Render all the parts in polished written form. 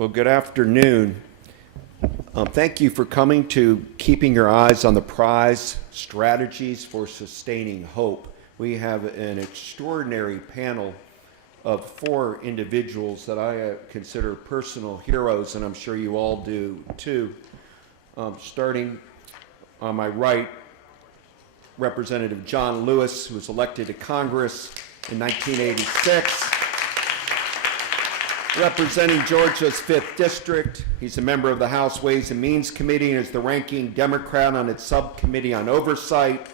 Well, good afternoon. Thank you for coming to Keeping Your Eyes on the Prize, Strategies for Sustaining Hope. We have an extraordinary panel of 4 individuals that I consider personal heroes, and I'm sure you all do too. Starting on my right, Representative John Lewis, who was elected to Congress in 1986. Representing Georgia's 5th District, he's a member of the House Ways and Means Committee and is the ranking Democrat on its Subcommittee on Oversight.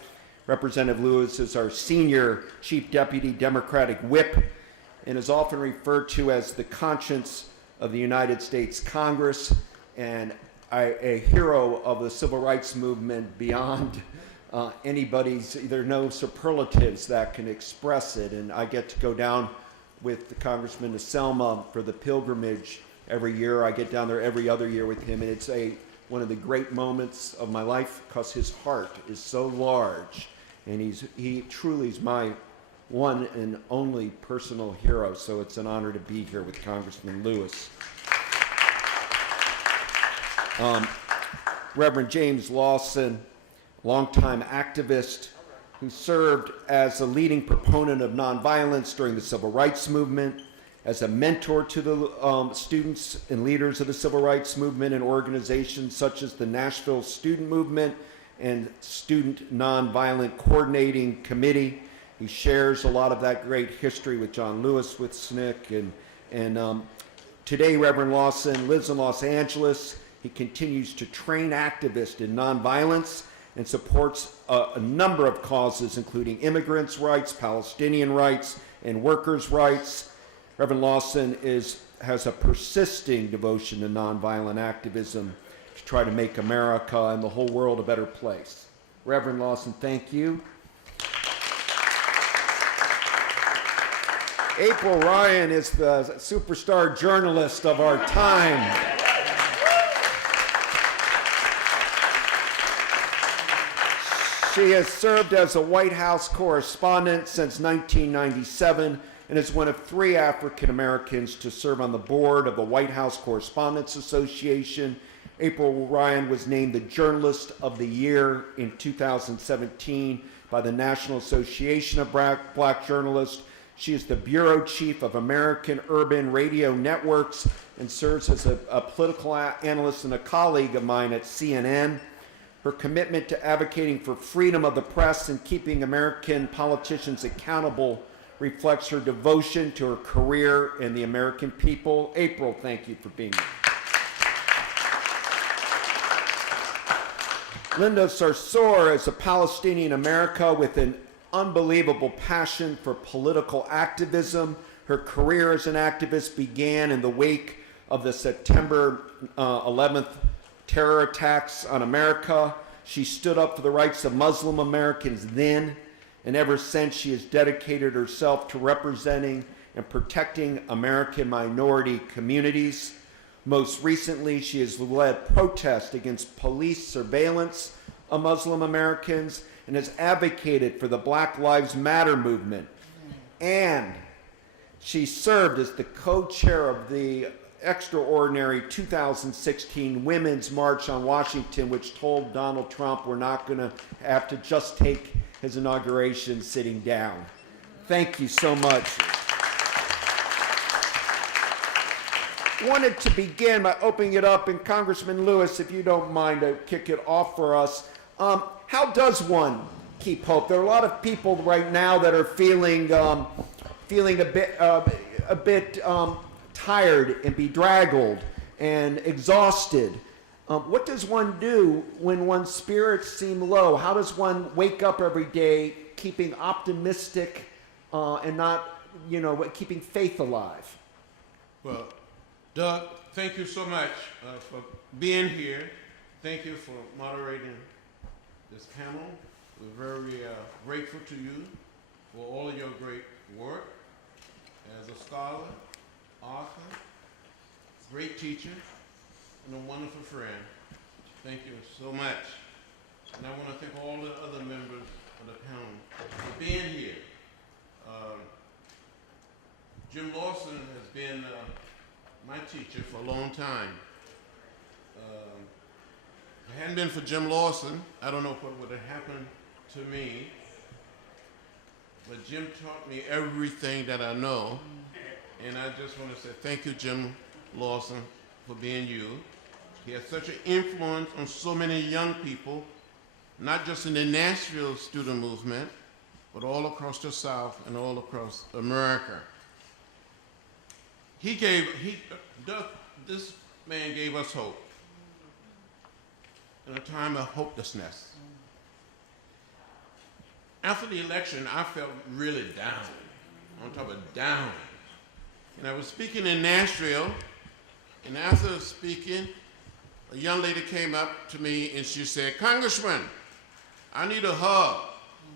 Representative Lewis is our senior Chief Deputy Democratic Whip and is often referred to as the conscience of the United States Congress and a hero of the civil rights movement beyond anybody's, there are no superlatives that can express it. And I get to go down with the Congressman to Selma for the pilgrimage every year. I get down there every other year with him, and it's one of the great moments of my life because his heart is so large, and he truly is my one and only personal hero, so it's an honor to be here with Congressman Lewis. Reverend James Lawson, longtime activist, who served as a leading proponent of nonviolence during the civil rights movement, as a mentor to the students and leaders of the civil rights movement and organizations such as the Nashville Student Movement and Student Nonviolent Coordinating Committee. He shares a lot of that great history with John Lewis, with SNCC, and today Reverend Lawson lives in Los Angeles. He continues to train activists in nonviolence and supports a number of causes, including immigrants' rights, Palestinian rights, and workers' rights. Reverend Lawson has a persisting devotion to nonviolent activism to try to make America and the whole world a better place. Reverend Lawson, thank you. April Ryan is the superstar journalist of our time. She has served as a White House correspondent since 1997 and is one of 3 African Americans to serve on the board of the White House Correspondents Association. April Ryan was named the Journalist of the Year in 2017 by the National Association of Black Journalists. She is the Bureau Chief of American Urban Radio Networks and serves as a political analyst and a colleague of mine at CNN. Her commitment to advocating for freedom of the press and keeping American politicians accountable reflects her devotion to her career and the American people. April, thank you for being here. Linda Sarsour is a Palestinian American with an unbelievable passion for political activism. Her career as an activist began in the wake of the September 11th terror attacks on America. She stood up for the rights of Muslim Americans then, and ever since she has dedicated herself to representing and protecting American minority communities. Most recently, she has led protests against police surveillance of Muslim Americans and has advocated for the Black Lives Matter movement. And she served as the co-chair of the extraordinary 2016 Women's March on Washington, which told Donald Trump we're not going to have to just take his inauguration sitting down. Thank you so much. Wanted to begin by opening it up, and Congressman Lewis, if you don't mind to kick it off for us. How does one keep hope? There are a lot of people right now that are feeling a bit tired and bedraggled and exhausted. What does one do when one's spirits seem low? How does one wake up every day keeping optimistic and not, keeping faith alive? Well, Doug, thank you so much for being here. Thank you for moderating this panel. We're very grateful to you for all of your great work as a scholar, author, great teacher, and a wonderful friend. Thank you so much. And I want to thank all the other members of the panel for being here. Jim Lawson has been my teacher for a long time. If it hadn't been for Jim Lawson, I don't know what would have happened to me. But Jim taught me everything that I know. And I just want to say thank you, Jim Lawson, for being you. He has such an influence on so many young people, not just in the Nashville student movement, but all across the South and all across America. This man gave us hope in a time of hopelessness. After the election, I felt really down, on top of down. And I was speaking in Nashville, and after speaking, a young lady came up to me and she said, "Congressman, I need a hug."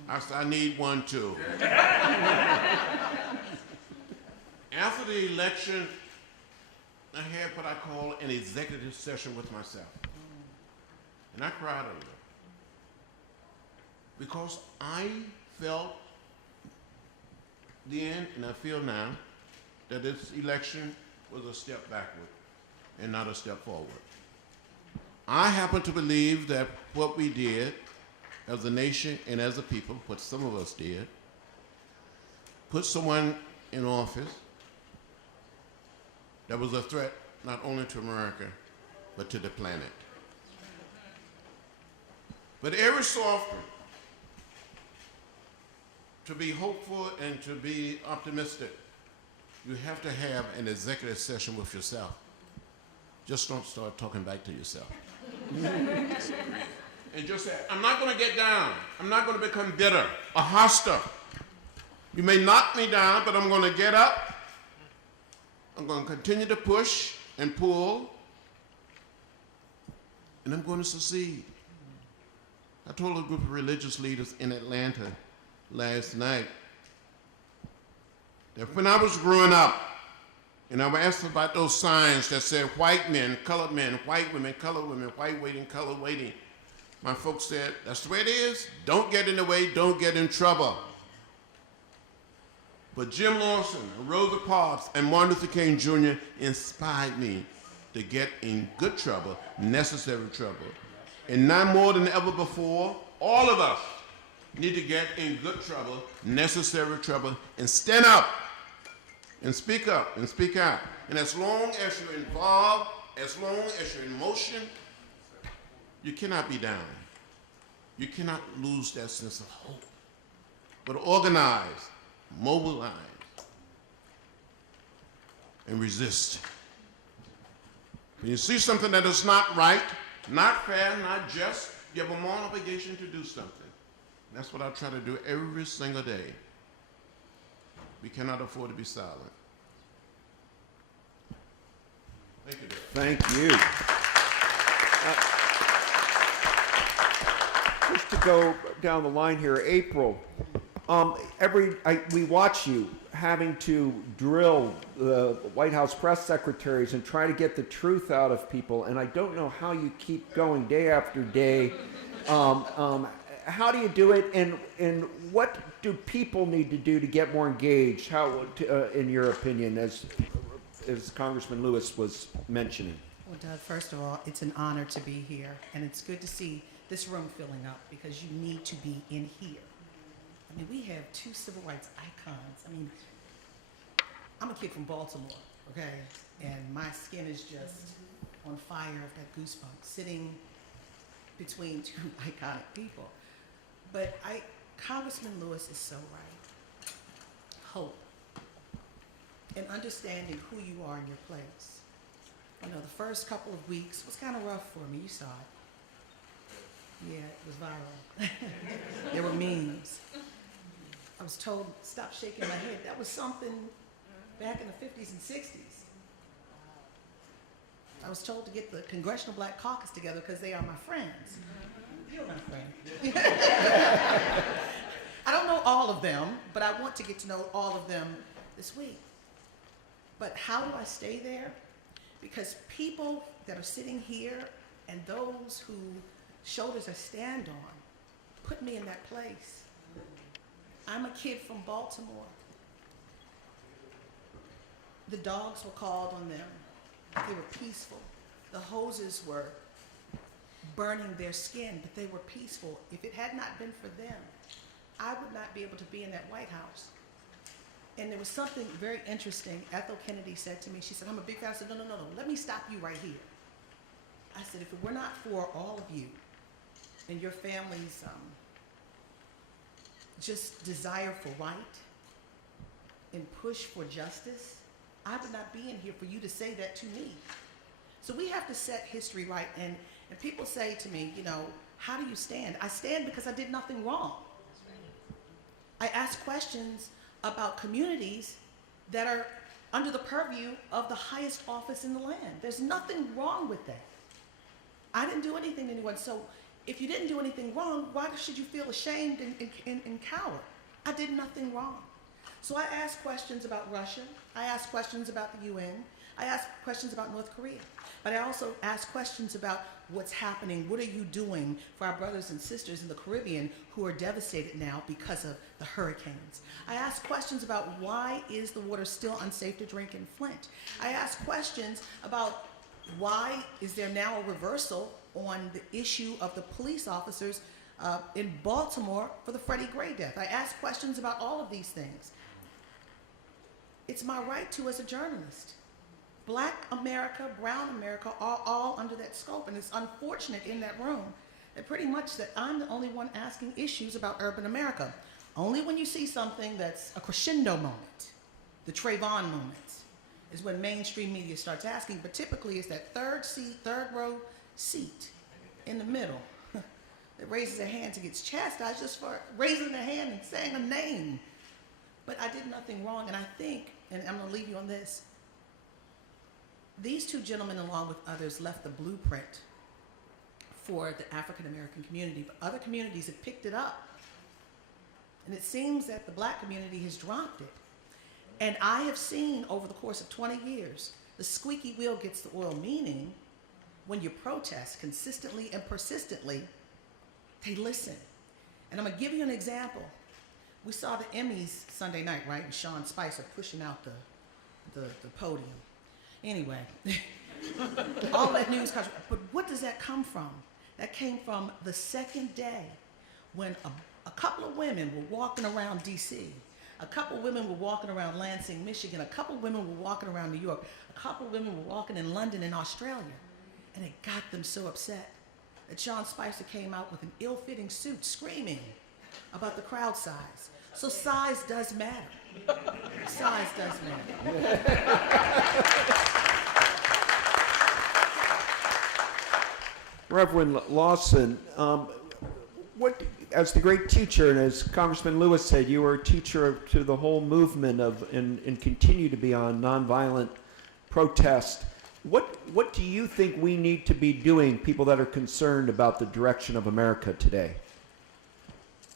I said, "I need one too." After the election, I had what I call an executive session with myself. And I cried a little. Because I felt then, and I feel now, that this election was a step backward and not a step forward. I happen to believe that what we did as a nation and as a people, what some of us did, put someone in office that was a threat not only to America, but to the planet. But every so often, to be hopeful and to be optimistic, you have to have an executive session with yourself. Just don't start talking back to yourself. And just say, I'm not going to get down. I'm not going to become bitter or hostile. You may knock me down, but I'm going to get up. I'm going to continue to push and pull, and I'm going to succeed. I told a group of religious leaders in Atlanta last night that when I was growing up, and I was asked about those signs that said white men, white women, colored women, white waiting, colored waiting, my folks said, that's the way it is. Don't get in the way, don't get in trouble. But Jim Lawson, Rosa Parks, and Martin Luther King Jr. inspired me to get in good trouble, necessary trouble. And now more than ever before, all of us need to get in good trouble, necessary trouble, and stand up and speak out. And as long as you're involved, as long as you're in motion, you cannot be down. You cannot lose that sense of hope. But organize, mobilize, and resist. When you see something that is not right, not fair, not just, you have a moral obligation to do something. That's what I try to do every single day. We cannot afford to be silent. Thank you, Dave. Thank you. Just to go down the line here, April, we watch you having to drill the White House press secretaries and try to get the truth out of people, and I don't know how you keep going day after day. How do you do it, and what do people need to do to get more engaged? How, in your opinion, as Congressman Lewis was mentioning? Well, Doug, first of all, it's an honor to be here, and it's good to see this room filling up because you need to be in here. I mean, we have two civil rights icons. I mean, I'm a kid from Baltimore, okay, and my skin is just on fire. I've got goosebumps sitting between two iconic people. But Congressman Lewis is so right. Hope. And understanding who you are in your place. You know, the first couple of weeks was kind of rough for me. You saw it. Yeah, it was viral. There were memes. I was told, stop shaking my head. That was something back in the 50s and 60s. I was told to get the Congressional Black Caucus together because they are my friends. You're my friend. I don't know all of them, but I want to get to know all of them this week. But how do I stay there? Because people that are sitting here and those whose shoulders I stand on put me in that place. I'm a kid from Baltimore. The dogs were called on them. They were peaceful. The hoses were burning their skin, but they were peaceful. If it had not been for them, I would not be able to be in that White House. And there was something very interesting. Ethel Kennedy said to me, she said, I'm a big fan. I said, no, let me stop you right here. I said, if it were not for all of you and your family's just desire for right and push for justice, I would not be in here for you to say that to me. So we have to set history right. And people say to me, you know, how do you stand? I stand because I did nothing wrong. I ask questions about communities that are under the purview of the highest office in the land. There's nothing wrong with that. I didn't do anything to anyone. So if you didn't do anything wrong, why should you feel ashamed and cower? I did nothing wrong. So I ask questions about Russia. I ask questions about the UN. I ask questions about North Korea. But I also ask questions about what's happening. What are you doing for our brothers and sisters in the Caribbean who are devastated now because of the hurricanes? I ask questions about why is the water still unsafe to drink in Flint? I ask questions about why is there now a reversal on the issue of the police officers in Baltimore for the Freddie Gray death. I ask questions about all of these things. It's my right to as a journalist. Black America, brown America are all under that scope, and it's unfortunate in that room that pretty much that I'm the only one asking issues about urban America. Only when you see something that's a crescendo moment, the Trayvon moment, is when mainstream media starts asking, but typically it's that third row seat in the middle that raises their hand and gets chastised just for raising their hand and saying a name. But I did nothing wrong, and I think, and I'm gonna leave you on this, these two gentlemen, along with others, left the blueprint for the African American community, but other communities have picked it up. And it seems that the black community has dropped it. And I have seen over the course of 20 years, the squeaky wheel gets the oil, meaning when you protest consistently and persistently, they listen. And I'm gonna give you an example. We saw the Emmys Sunday night, right? And Sean Spicer pushing out the podium. Anyway, all that news coverage, but what does that come from? That came from the second day when a couple of women were walking around DC, a couple of women were walking around Lansing, Michigan, a couple of women were walking around New York, a couple of women were walking in London and Australia, and it got them so upset that Sean Spicer came out with an ill-fitting suit screaming about the crowd size. So size does matter. Size does matter. Reverend Lawson, what, as the great teacher, and as Congressman Lewis said, you were a teacher to the whole movement of, and continue to be on nonviolent protest. What do you think we need to be doing, people that are concerned about the direction of America today?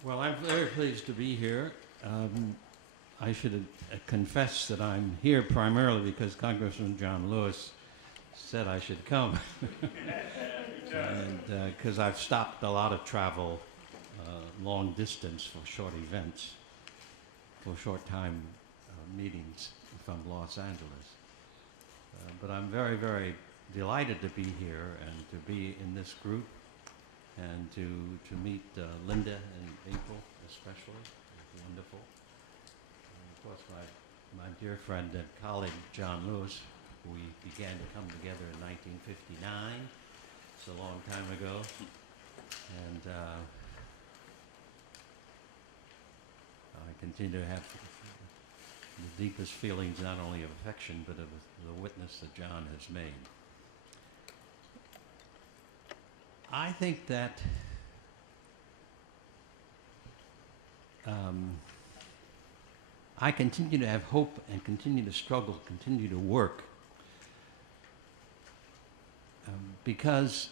Well, I'm very pleased to be here. I should confess that I'm here primarily because Congressman John Lewis said I should come. And because I've stopped a lot of travel long distance for short events, for short time meetings from Los Angeles. But I'm very, very delighted to be here and to be in this group and to meet Linda and April especially. It's wonderful. And of course, my dear friend and colleague John Lewis, we began to come together in 1959. It's a long time ago. And I continue to have the deepest feelings not only of affection but of the witness that John has made. I think that I continue to have hope and continue to struggle, continue to work because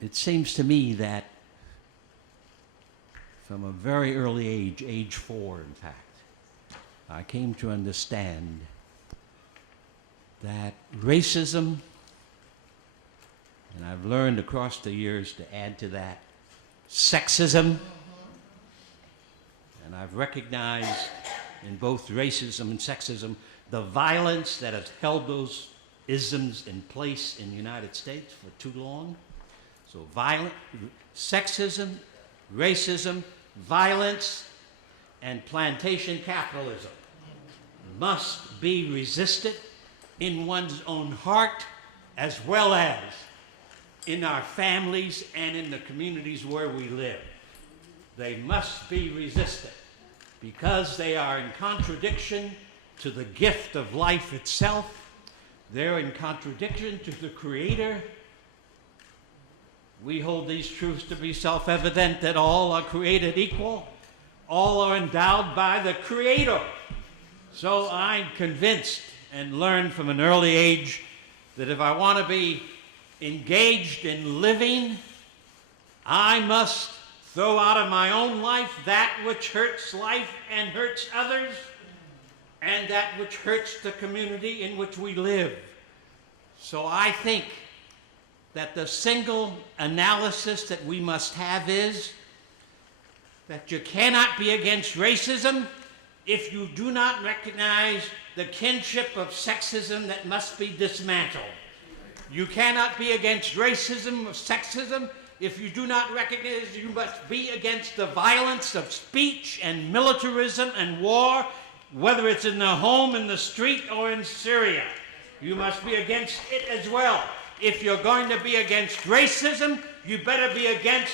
it seems to me that from a very early age, age 4 in fact, I came to understand that racism, and I've learned across the years to add to that sexism, and I've recognized in both racism and sexism the violence that has held those isms in place in the United States for too long. So sexism, racism, violence, and plantation capitalism must be resisted in one's own heart as well as in our families and in the communities where we live. They must be resisted because they are in contradiction to the gift of life itself. They're in contradiction to the Creator. We hold these truths to be self-evident that all are created equal. All are endowed by the Creator. So I'm convinced and learned from an early age that if I want to be engaged in living, I must throw out of my own life that which hurts life and hurts others, and that which hurts the community in which we live. So I think that the single analysis that we must have is that you cannot be against racism if you do not recognize the kinship of sexism that must be dismantled. You cannot be against racism or sexism if you do not recognize you must be against the violence of speech and militarism and war, whether it's in the home, in the street, or in Syria. You must be against it as well. If you're going to be against racism, you better be against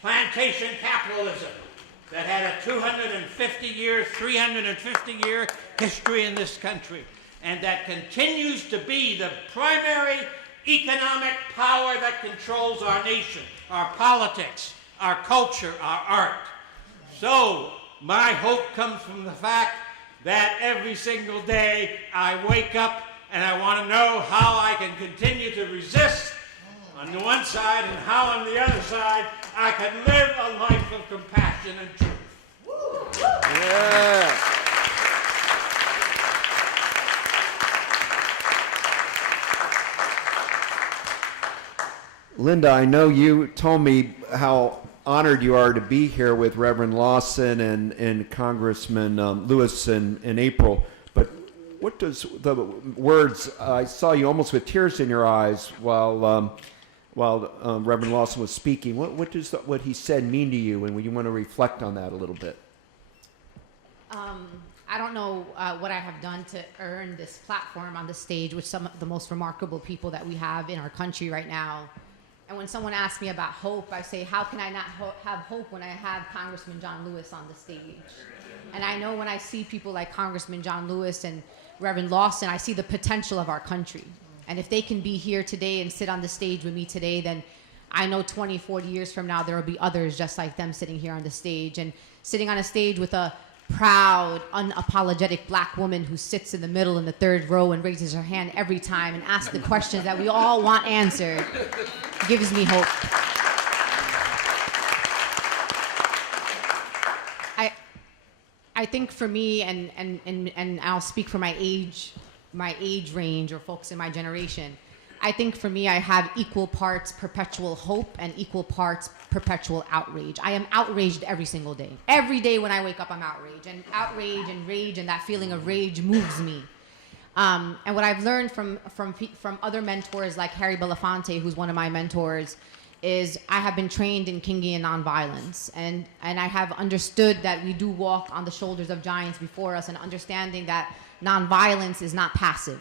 plantation capitalism that had a 250-year, 350-year history in this country, and that continues to be the primary economic power that controls our nation, our politics, our culture, our art. So my hope comes from the fact that every single day I wake up and I want to know how I can continue to resist on the one side and how on the other side I can live a life of compassion and truth. Yeah. Linda, I know you told me how honored you are to be here with Reverend Lawson and Congressman Lewis in April, but what does the words, I saw you almost with tears in your eyes while Reverend Lawson was speaking. What does what he said mean to you, and would you want to reflect on that a little bit? I don't know what I have done to earn this platform on the stage with some of the most remarkable people that we have in our country right now. And when someone asks me about hope, I say, how can I not have hope when I have Congressman John Lewis on the stage? And I know when I see people like Congressman John Lewis and Reverend Lawson, I see the potential of our country. And if they can be here today and sit on the stage with me today, then I know 20, 40 years from now, there will be others just like them sitting here on the stage. And sitting on a stage with a proud, unapologetic black woman who sits in the middle in the third row and raises her hand every time and asks the questions that we all want answered gives me hope. I think for me, and I'll speak for my age range or folks in my generation, I think for me, I have equal parts perpetual hope and equal parts perpetual outrage. I am outraged every single day. Every day when I wake up, I'm outraged. And outrage and rage and that feeling of rage moves me. And what I've learned from other mentors like Harry Belafonte, who's one of my mentors, is I have been trained in Kingian nonviolence. And I have understood that we do walk on the shoulders of giants before us, and understanding that nonviolence is not passive.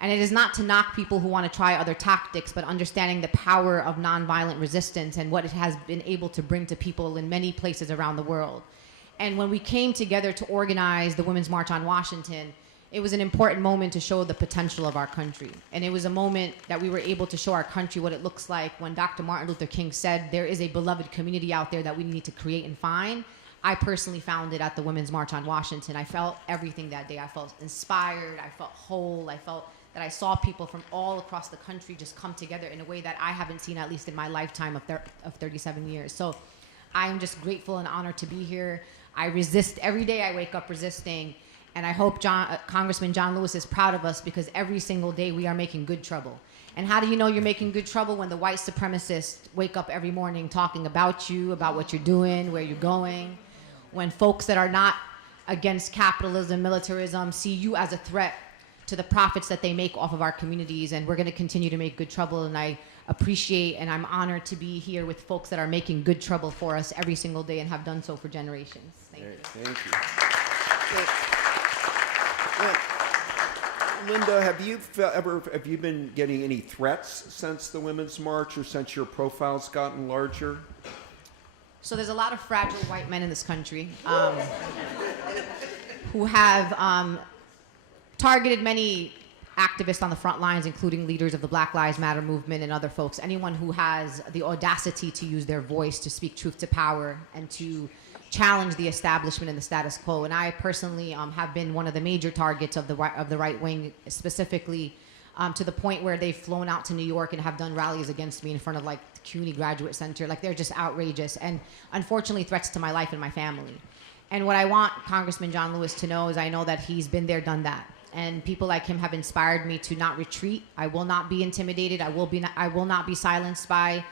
And it is not to knock people who want to try other tactics, but understanding the power of nonviolent resistance and what it has been able to bring to people in many places around the world. And when we came together to organize the Women's March on Washington, it was an important moment to show the potential of our country. And it was a moment that we were able to show our country what it looks like when Dr. Martin Luther King said, there is a beloved community out there that we need to create and find. I personally found it at the Women's March on Washington. I felt everything that day. I felt inspired. I felt whole. I felt that I saw people from all across the country just come together in a way that I haven't seen, at least in my lifetime of 37 years. So I am just grateful and honored to be here. I resist every day. I wake up resisting. And I hope Congressman John Lewis is proud of us, because every single day we are making good trouble. And how do you know you're making good trouble? When the white supremacists wake up every morning talking about you, about what you're doing, where you're going. When folks that are not against capitalism, militarism, see you as a threat to the profits that they make off of our communities. And we're going to continue to make good trouble. And I appreciate and I'm honored to be here with folks that are making good trouble for us every single day and have done so for generations. Thank you. Thank you. Linda, have you been getting any threats since the Women's March or since your profile's gotten larger? So there's a lot of fragile white men in this country who have targeted many activists on the front lines, including leaders of the Black Lives Matter movement and other folks, anyone who has the audacity to use their voice to speak truth to power and to challenge the establishment and the status quo. And I personally have been one of the major targets of the right wing, specifically to the point where they've flown out to New York and have done rallies against me in front of like the CUNY Graduate Center. Like they're just outrageous and unfortunately threats to my life and my family. And what I want Congressman John Lewis to know is I know that he's been there, done that. And people like him have inspired me to not retreat. I will not be intimidated. I will not be silenced by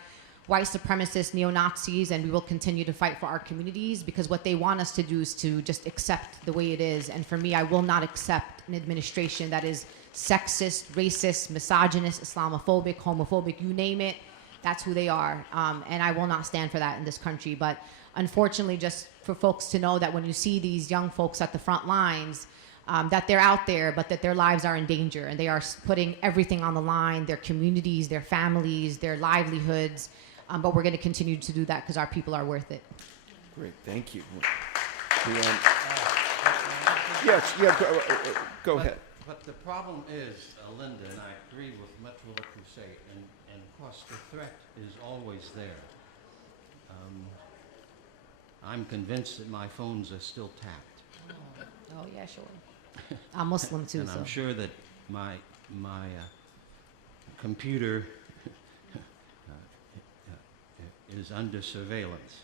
white supremacists, neo-Nazis, and we will continue to fight for our communities because what they want us to do is to just accept the way it is. And for me, I will not accept an administration that is sexist, racist, misogynist, Islamophobic, homophobic, you name it, that's who they are. And I will not stand for that in this country. But unfortunately, just for folks to know that when you see these young folks at the front lines, that they're out there, but that their lives are in danger and they are putting everything on the line, their communities, their families, their livelihoods. But we're going to continue to do that because our people are worth it. Great, thank you. Yes, go ahead. But the problem is, Linda, and I agree with much of what you say, and of course the threat is always there. I'm convinced that my phones are still tapped. Oh yeah, sure. I'm Muslim too, and so. I'm sure that my computer is under surveillance.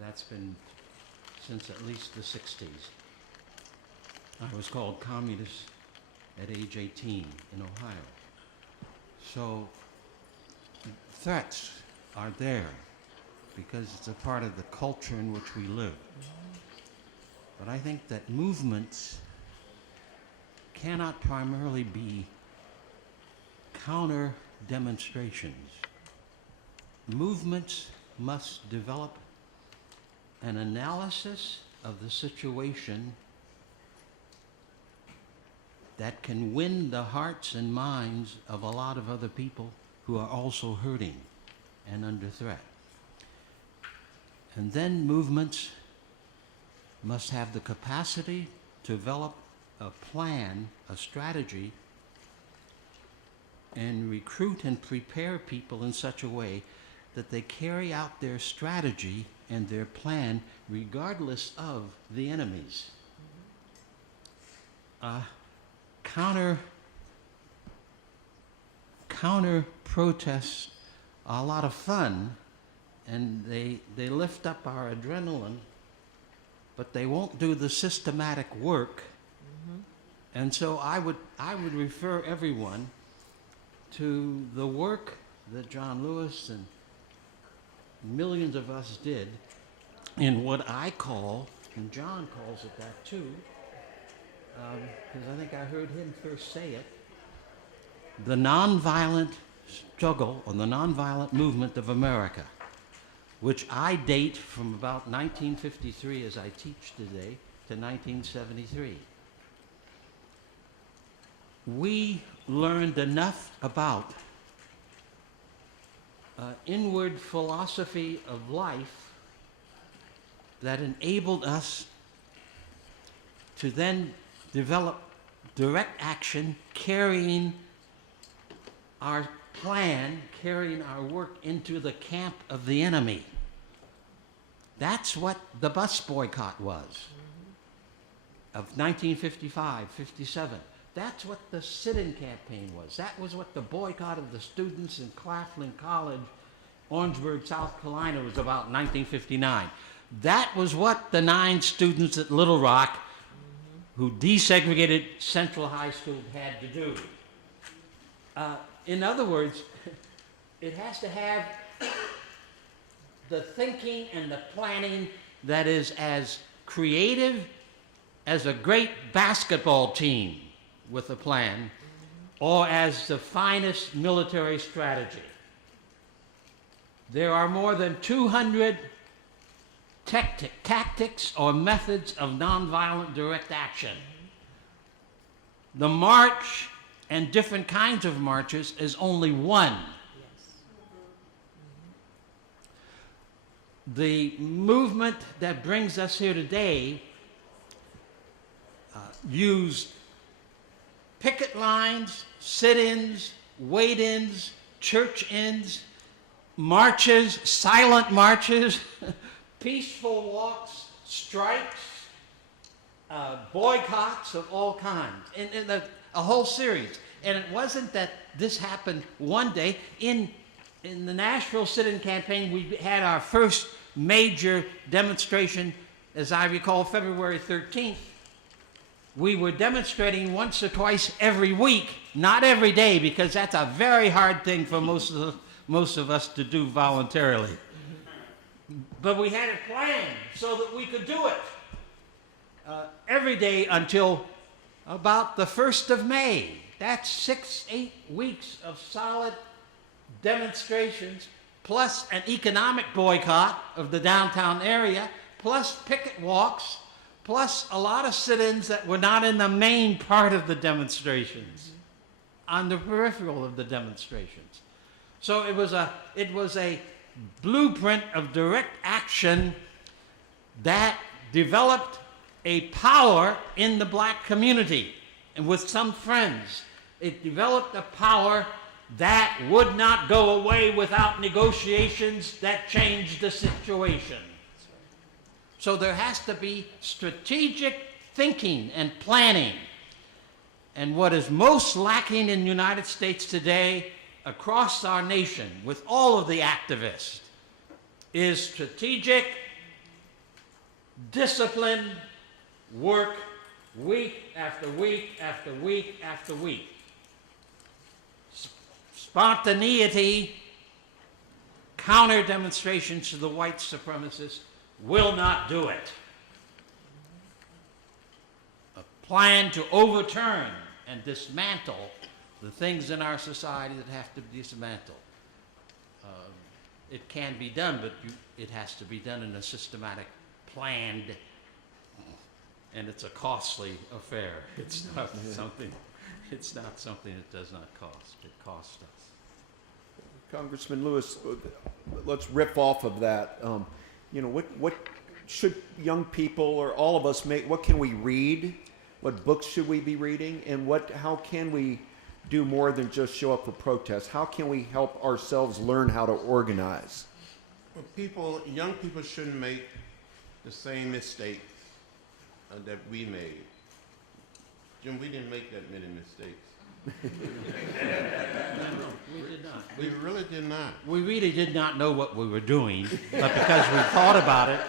That's been since at least the 60s. I was called communist at age 18 in Ohio. So threats are there because it's a part of the culture in which we live. But I think that movements cannot primarily be counter demonstrations. Movements must develop an analysis of the situation that can win the hearts and minds of a lot of other people who are also hurting and under threat. And then movements must have the capacity to develop a plan, a strategy, and recruit and prepare people in such a way that they carry out their strategy and their plan regardless of the enemies. Counter protests are a lot of fun, and they lift up our adrenaline, but they won't do the systematic work. And so I would refer everyone to the work that John Lewis and millions of us did in what I call, and John calls it that too, because I think I heard him first say it, the nonviolent struggle or the nonviolent movement of America, which I date from about 1953 as I teach today to 1973. We learned enough about inward philosophy of life that enabled us to then develop direct action, carrying our plan, carrying our work into the camp of the enemy. That's what the bus boycott was of 1955, 57. That's what the sit-in campaign was. That was what the boycott of the students in Claflin College, Orangeburg, South Carolina was about in 1959. That was what the 9 students at Little Rock who desegregated Central High School had to do. In other words, it has to have the thinking and the planning that is as creative as a great basketball team with a plan, or as the finest military strategy. There are more than 200 tactics or methods of nonviolent direct action. The march and different kinds of marches is only one. The movement that brings us here today used picket lines, sit-ins, wait-ins, church-ins, marches, silent marches, peaceful walks, strikes, boycotts of all kinds, and a whole series. And it wasn't that this happened one day. In the Nashville sit-in campaign, we had our first major demonstration, as I recall, February 13th. We were demonstrating once or twice every week, not every day, because that's a very hard thing for most of us to do voluntarily. But we had it planned so that we could do it every day until about the 1st of May. That's 6-8 weeks of solid demonstrations, plus an economic boycott of the downtown area, plus picket walks, plus a lot of sit-ins that were not in the main part of the demonstrations, on the peripheral of the demonstrations. So it was a blueprint of direct action that developed a power in the black community, and with some friends, it developed a power that would not go away without negotiations that changed the situation. So there has to be strategic thinking and planning. And what is most lacking in the United States today, across our nation, with all of the activists, is strategic, disciplined work week after week after week after week. Spontaneity, counter demonstrations to the white supremacists will not do it. A plan to overturn and dismantle the things in our society that have to be dismantled. It can be done, but it has to be done in a systematic, planned, and it's a costly affair. It's not something that does not cost. It costs us. Congressman Lewis, let's riff off of that. What should young people or all of us make? What can we read? What books should we be reading? And how can we do more than just show up for protests? How can we help ourselves learn how to organize? Well, young people shouldn't make the same mistakes that we made. Jim, we didn't make that many mistakes. We did not. We really did not. We really did not know what we were doing, but because we thought about it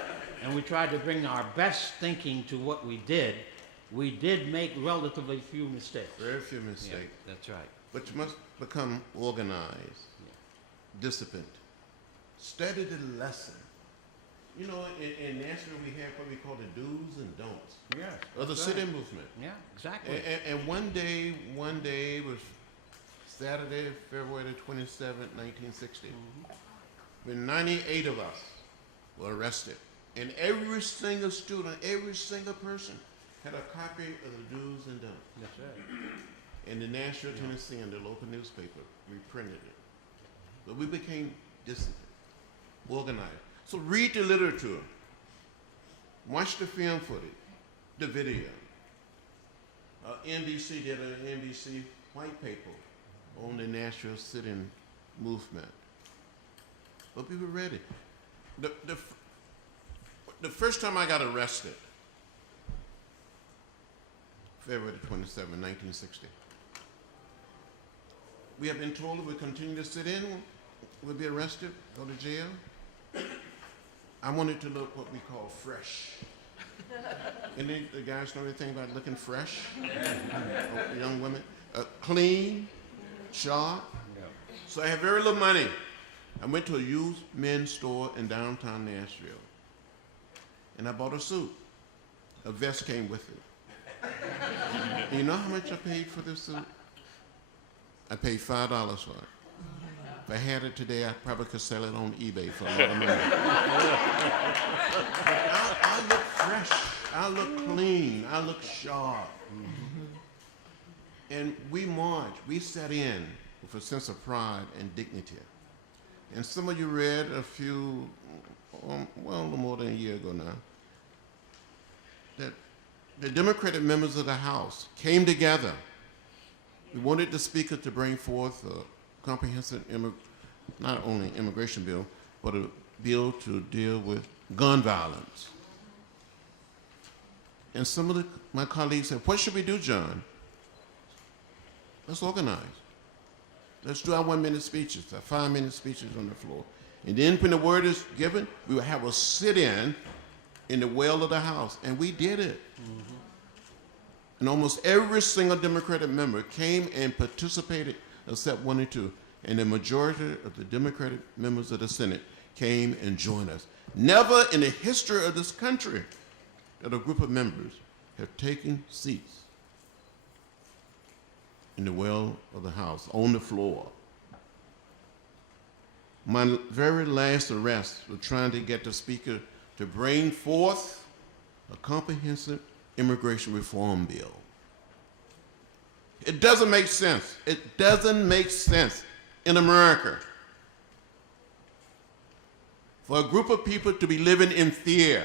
and we tried to bring our best thinking to what we did make relatively few mistakes. Very few mistakes. Yeah, that's right. But you must become organized, disciplined. Study the lesson. You know, in Nashville we have what we call the do's and don'ts Yes. of the sit-in movement. Yeah, exactly. And one day was Saturday, February the 27th, 1960. When 98 of us were arrested. And every single student, every single person had a copy of the do's and don'ts. That's right. In the Nashville, Tennessee, and the local newspaper, we printed it. But we became disciplined, organized. So read the literature, watch the film footage, the video. NBC did an NBC white paper on the Nashville sit-in movement. But we were ready. The first time I got arrested, February 27, 1960. We have been told if we continue to sit in, we'll be arrested, go to jail. I wanted to look what we call fresh. Any the guys know anything about looking fresh? Young women? Clean, sharp. Yeah. So I had very little money. I went to a used men's store in downtown Nashville. And I bought a suit. A vest came with it. And you know how much I paid for this suit? I paid $5 for it. If I had it today, I probably could sell it on eBay for a lot of money. I look fresh. I look clean. I look sharp. And we marched. We sat in with a sense of pride and dignity. And some of you read a few, well, a little more than a year ago now, that the Democratic members of the House came together. We wanted the Speaker to bring forth a comprehensive, not only immigration bill, but a bill to deal with gun violence. And some of my colleagues said, what should we do, John? Let's organize. Let's do our 1-minute speeches, our 5-minute speeches on the floor. And then when the word is given, we will have a sit-in in the well of the House. And we did it. Mm-hmm. And almost every single Democratic member came and participated except 1 or 2. And the majority of the Democratic members of the Senate came and joined us. Never in the history of this country that a group of members have taken seats in the well of the House, on the floor. My very last arrest was trying to get the Speaker to bring forth a comprehensive immigration reform bill. It doesn't make sense. It doesn't make sense in America for a group of people to be living in fear,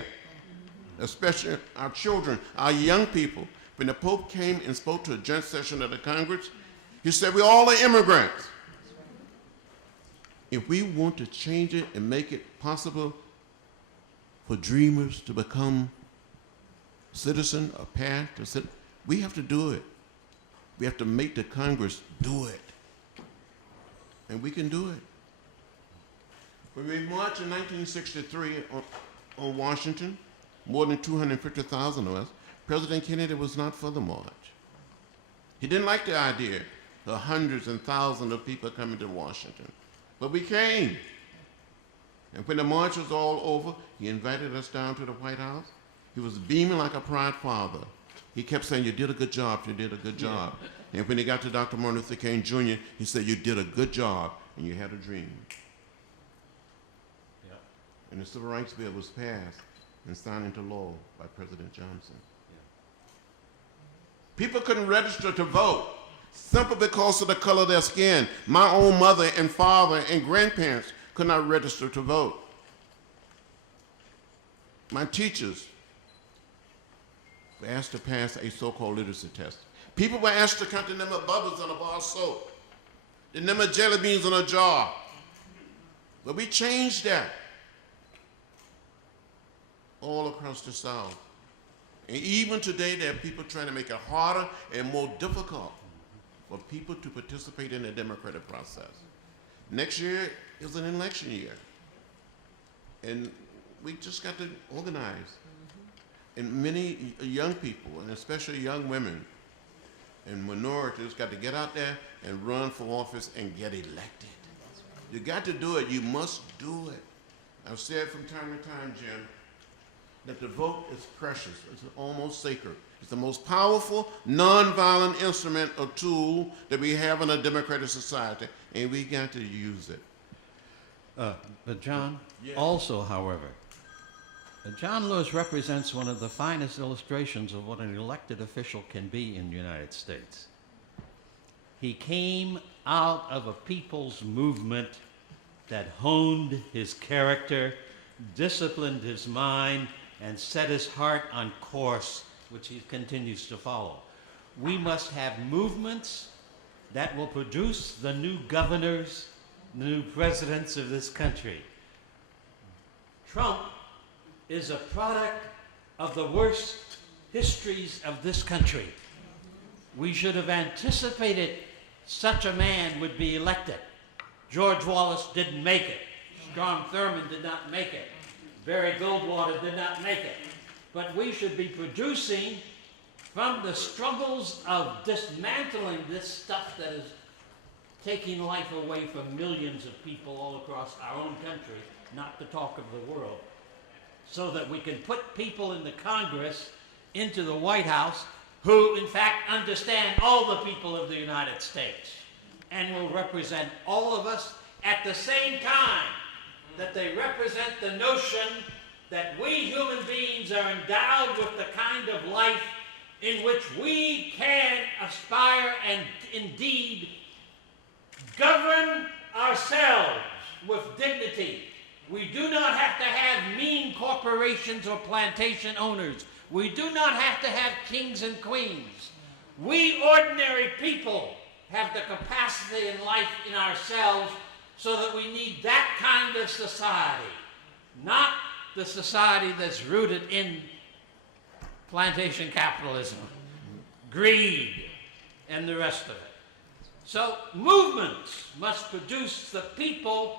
especially our children, our young people. When the Pope came and spoke to a joint session of the Congress, he said, we all are immigrants. If we want to change it and make it possible for dreamers to become citizen or path to citizen, we have to do it. We have to make the Congress do it. And we can do it. When we marched in 1963 on Washington, more than 250,000 of us, President Kennedy was not for the march. He didn't like the idea of hundreds and thousands of people coming to Washington. But we came. And when the march was all over, he invited us down to the White House. He was beaming like a proud father. He kept saying, you did a good job, you did a good job. Yeah. And when he got to Dr. Martin Luther King Jr., he said, you did a good job, and you had a dream. Yeah. And the Civil Rights Bill was passed and signed into law by President Johnson. People couldn't register to vote simply because of the color of their skin. My own mother and father and grandparents could not register to vote. My teachers were asked to pass a so-called literacy test. People were asked to count the number of bubbles on a bar of soap, the number of jelly beans in a jar. But we changed that all across the South. And even today, there are people trying to make it harder and more difficult for people to participate in the democratic process. Next year is an election year. And we just got to organize. And many young people, and especially young women and minorities, got to get out there and run for office and get elected. You got to do it. You must do it. I've said from time to time, Jim, that the vote is precious. It's almost sacred. It's the most powerful, nonviolent instrument or tool that we have in a democratic society, and we got to use it. But John, Yes. also, however, John Lewis represents one of the finest illustrations of what an elected official can be in the United States. He came out of a people's movement that honed his character, disciplined his mind, and set his heart on course, which he continues to follow. We must have movements that will produce the new governors, the new presidents of this country. Trump is a product of the worst histories of this country. We should have anticipated such a man would be elected. George Wallace didn't make it. Strom Thurmond did not make it. Barry Goldwater did not make it. But we should be producing from the struggles of dismantling this stuff that is taking life away from millions of people all across our own country, not to talk of the world, so that we can put people in the Congress into the White House who, in fact, understand all the people of the United States and will represent all of us at the same time that they represent the notion that we human beings are endowed with the kind of life in which we can aspire and indeed govern ourselves with dignity. We do not have to have mean corporations or plantation owners. We do not have to have kings and queens. We ordinary people have the capacity and life in ourselves so that we need that kind of society, not the society that's rooted in plantation capitalism, greed, and the rest of it. So movements must produce the people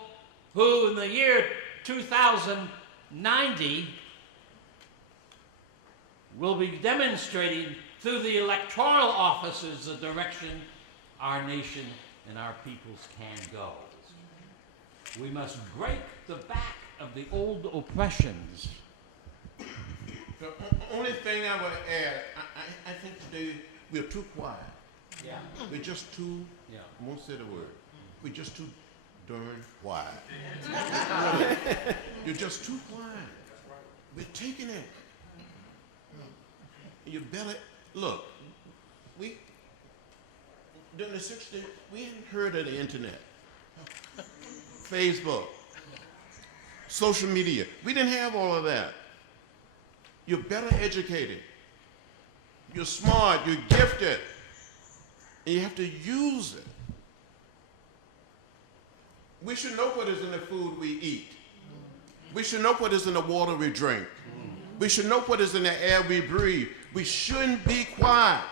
who in the year 2090 will be demonstrating through the electoral offices the direction our nation and our peoples can go. We must break the back of the old oppressions. The only thing I would add, I think today we're too quiet. Yeah. We're just too, Yeah. I won't say the word, we're just too darn quiet. You're just too quiet. We're taking it. You better, look, during the 60s, we hadn't heard of the internet, Facebook, social media. We didn't have all of that. You're better educated. You're smart, you're gifted, and you have to use it. We should know what is in the food we eat. We should know what is in the water we drink. We should know what is in the air we breathe. We shouldn't be quiet.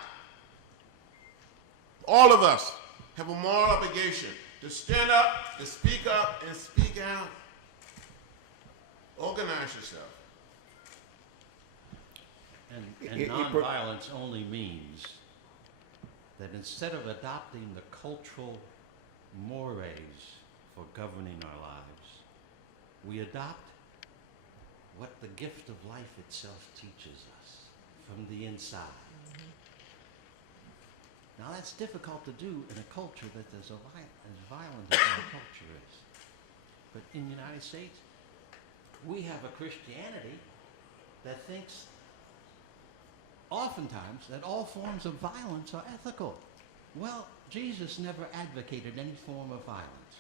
All of us have a moral obligation to stand up, to speak up, and speak out. Organize yourself. And nonviolence only means that instead of adopting the cultural mores for governing our lives, we adopt what the gift of life itself teaches us from the inside. Now that's difficult to do in a culture that is as violent as our culture is. But in the United States, we have a Christianity that thinks oftentimes that all forms of violence are ethical. Well, Jesus never advocated any form of violence.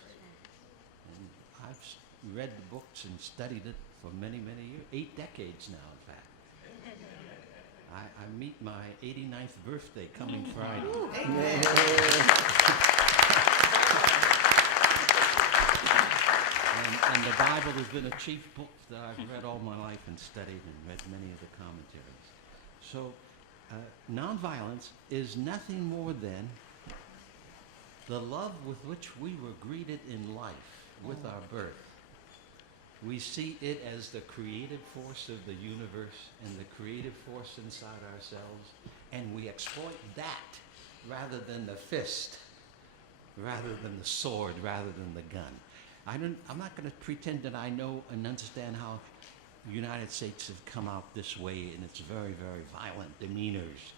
And I've read the books and studied it for many, many years, 8 decades now, in fact. I meet my 89th birthday coming Friday. And the Bible has been a chief book that I've read all my life and studied and read many of the commentaries. So nonviolence is nothing more than the love with which we were greeted in life with our birth. We see it as the creative force of the universe and the creative force inside ourselves, and we exploit that rather than the fist, rather than the sword, rather than the gun. I'm not going to pretend that I know and understand how the United States have come out this way in its very, very violent demeanors,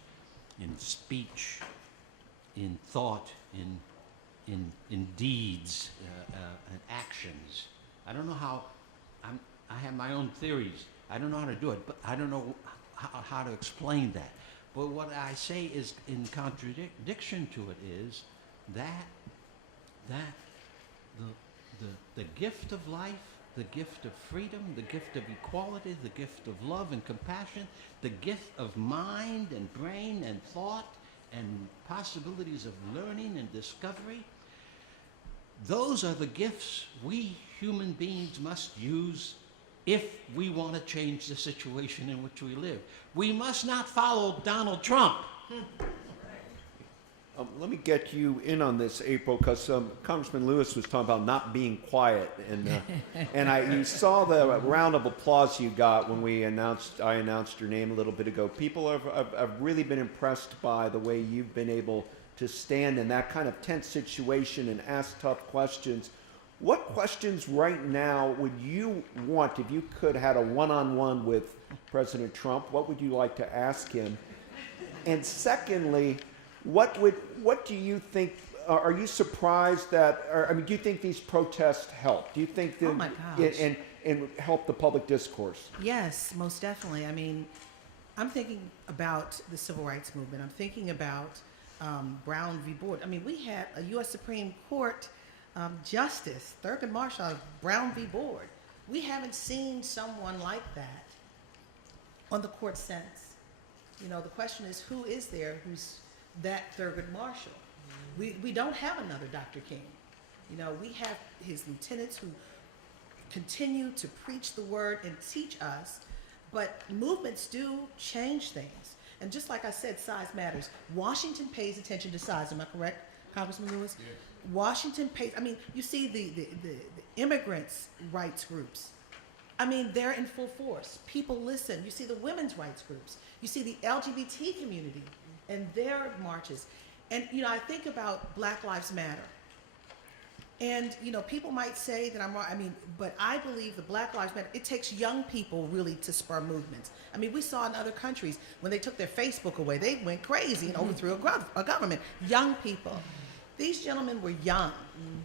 in speech, in thought, in deeds, and actions. I don't know how. I have my own theories. I don't know how to do it, but I don't know how to explain that. But what I say is in contradiction to it is that the gift of life, the gift of freedom, the gift of equality, the gift of love and compassion, the gift of mind and brain and thought and possibilities of learning and discovery, those are the gifts we human beings must use if we want to change the situation in which we live. We must not follow Donald Trump. Let me get you in on this, April, because Congressman Lewis was talking about not being quiet, and you saw the round of applause you got when I announced your name a little bit ago. People have really been impressed by the way you've been able to stand in that kind of tense situation and ask tough questions. What questions right now would you want, if you could had a one-on-one with President Trump, what would you like to ask him? And secondly, what do you think, are you surprised that, or, I mean, do you think these protests help? Do you think that Oh my gosh. and help the public discourse? Yes, most definitely. I mean, I'm thinking about the civil rights movement. I'm thinking about Brown v. Board. I mean, we had a U.S. Supreme Court Justice, Thurgood Marshall, Brown v. Board. We haven't seen someone like that on the court since. You know, the question is, who is there who's that Thurgood Marshall? We don't have another Dr. King. You know, we have his lieutenants who continue to preach the word and teach us, but movements do change things. And just like I said, size matters. Washington pays attention to size. Am I correct, Congressman Lewis? Yes. Washington pays, I mean, you see the immigrants' rights groups. I mean, they're in full force. People listen. You see the women's rights groups. You see the LGBT community and their marches. And, you know, I think about Black Lives Matter. And, you know, people might say that I'm wrong. I mean, but I believe the Black Lives Matter, it takes young people really to spur movements. I mean, we saw in other countries, when they took their Facebook away, they went crazy and overthrew a government. Young people. These gentlemen were young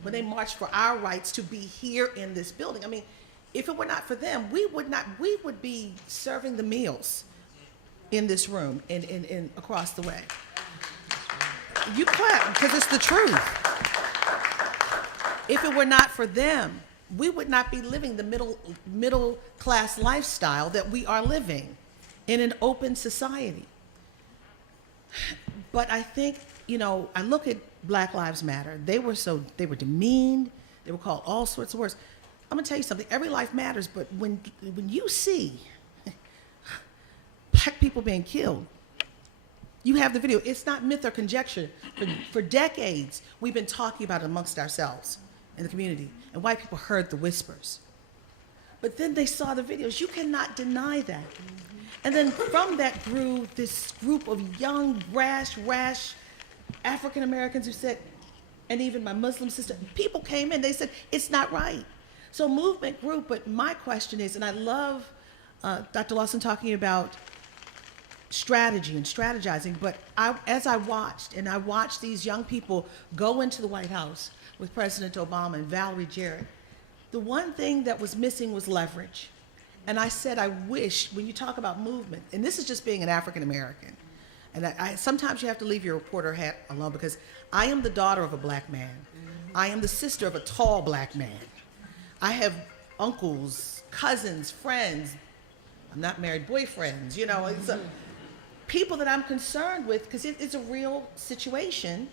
when they marched for our rights to be here in this building. I mean, if it were not for them, we would be serving the meals in this room and across the way. You clap, because it's the truth. If it were not for them, we would not be living the middle class lifestyle that we are living in an open society. But I think, you know, I look at Black Lives Matter. They were demeaned. They were called all sorts of words. I'm gonna tell you something. Every life matters, but when you see Black people being killed, you have the video. It's not myth or conjecture. For decades, we've been talking about it amongst ourselves in the community, and white people heard the whispers. But then they saw the videos. You cannot deny that. And then from that grew this group of young, rash African Americans who said, and even my Muslim sister, people came in, they said, it's not right. So movement grew, but my question is, and I love Dr. Lawson talking about strategy and strategizing, but as I watched these young people go into the White House with President Obama and Valerie Jarrett, the one thing that was missing was leverage. And I said, I wish, when you talk about movement, and this is just being an African American, and I sometimes you have to leave your reporter hat alone, because I am the daughter of a Black man. I am the sister of a tall Black man. I have uncles, cousins, friends. I'm not married, boyfriends, you know. It's people that I'm concerned with, because it's a real situation.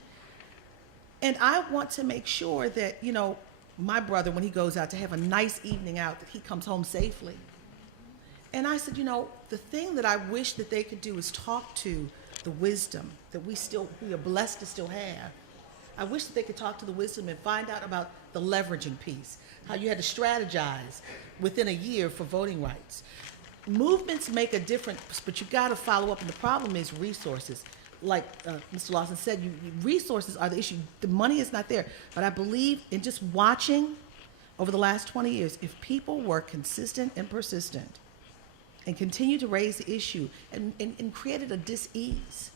And I want to make sure that, you know, my brother, when he goes out to have a nice evening out, that he comes home safely. And I said, you know, the thing that I wish that they could do is talk to the wisdom that we are blessed to still have. I wish that they could talk to the wisdom and find out about the leveraging piece, how you had to strategize within a year for voting rights. Movements make a difference, but you got to follow up, and the problem is resources. Like Mr. Lawson said, resources are the issue. The money is not there. But I believe in just watching over the last 20 years, if people were consistent and persistent and continue to raise the issue and created a dis-ease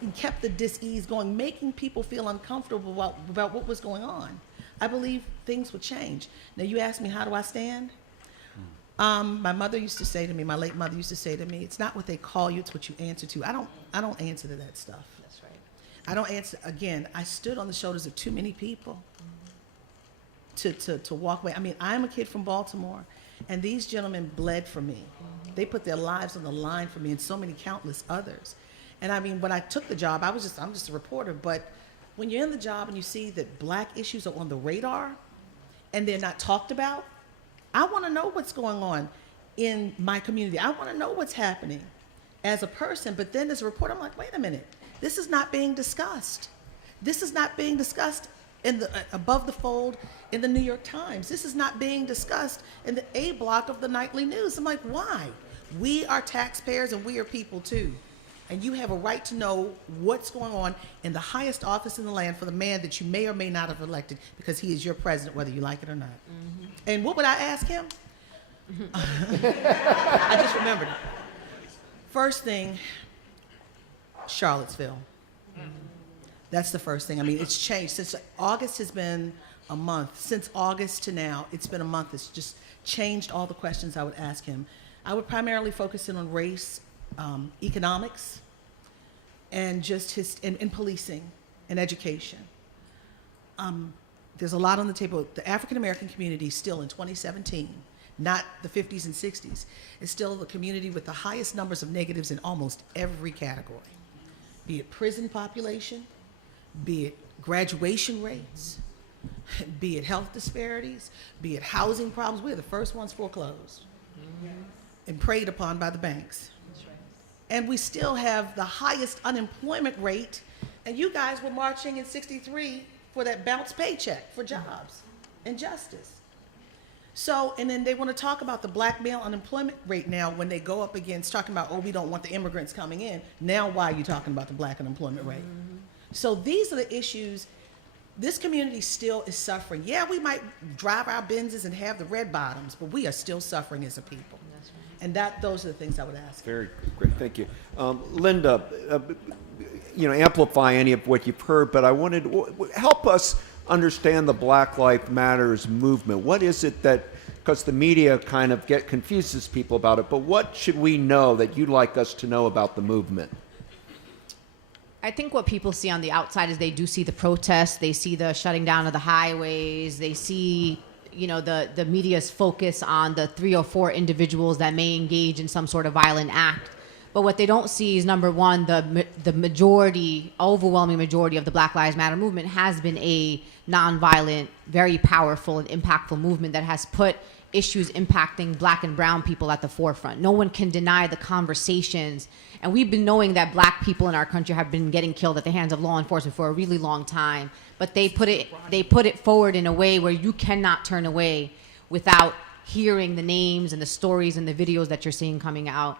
and kept the dis-ease going, making people feel uncomfortable about what was going on, I believe things would change. Now, you asked me, how do I stand? My mother used to say to me, my late mother used to say to me, it's not what they call you, it's what you answer to. I don't answer to that stuff. That's right. I don't answer. Again, I stood on the shoulders of too many people to walk away. I mean, I'm a kid from Baltimore, and these gentlemen bled for me. They put their lives on the line for me, and so many countless others. And I mean, when I took the job, I'm just a reporter, but when you're in the job and you see that Black issues are on the radar and they're not talked about, I want to know what's going on in my community. I want to know what's happening as a person, but then as a reporter, I'm like, wait a minute, this is not being discussed. This is not being discussed in the above the fold in the New York Times. This is not being discussed in the A block of the nightly news. I'm like, why? We are taxpayers and we are people too. And you have a right to know what's going on in the highest office in the land for the man that you may or may not have elected, because he is your president, whether you like it or not. And what would I ask him? I just remembered it. First thing, Charlottesville. That's the first thing. I mean, it's changed. Since August has been a month. Since August to now, it's been a month. It's just changed all the questions I would ask him. I would primarily focus in on race, economics, and just and policing and education. There's a lot on the table. The African American community still in 2017, not the 50s and 60s, is still the community with the highest numbers of negatives in almost every category, be it prison population, be it graduation rates, be it health disparities, be it housing problems. We're the first ones foreclosed and preyed upon by the banks. And we still have the highest unemployment rate, and you guys were marching in '63 for that bounce paycheck for jobs and justice. So, and then they want to talk about the black male unemployment rate now when they go up against talking about, oh, we don't want the immigrants coming in. Now why are you talking about the black unemployment rate? So these are the issues. This community still is suffering. Yeah, we might drive our Benzes and have the red bottoms, but we are still suffering as a people. And those are the things I would ask. Very great, thank you. Linda, amplify any of what you've heard, but I wanted to help us understand the Black Lives Matters movement. What is it that, because the media kind of confuses people about it, but what should we know that you'd like us to know about the movement? I think what people see on the outside is they do see the protests, they see the shutting down of the highways, they see, the media's focus on the 3 or 4 individuals that may engage in some sort of violent act. But what they don't see is, number one, the majority, overwhelming majority of the Black Lives Matter movement has been a nonviolent, very powerful and impactful movement that has put issues impacting black and brown people at the forefront. No one can deny the conversations. And we've been knowing that black people in our country have been getting killed at the hands of law enforcement for a really long time. But they put it forward in a way where you cannot turn away without hearing the names and the stories and the videos that you're seeing coming out.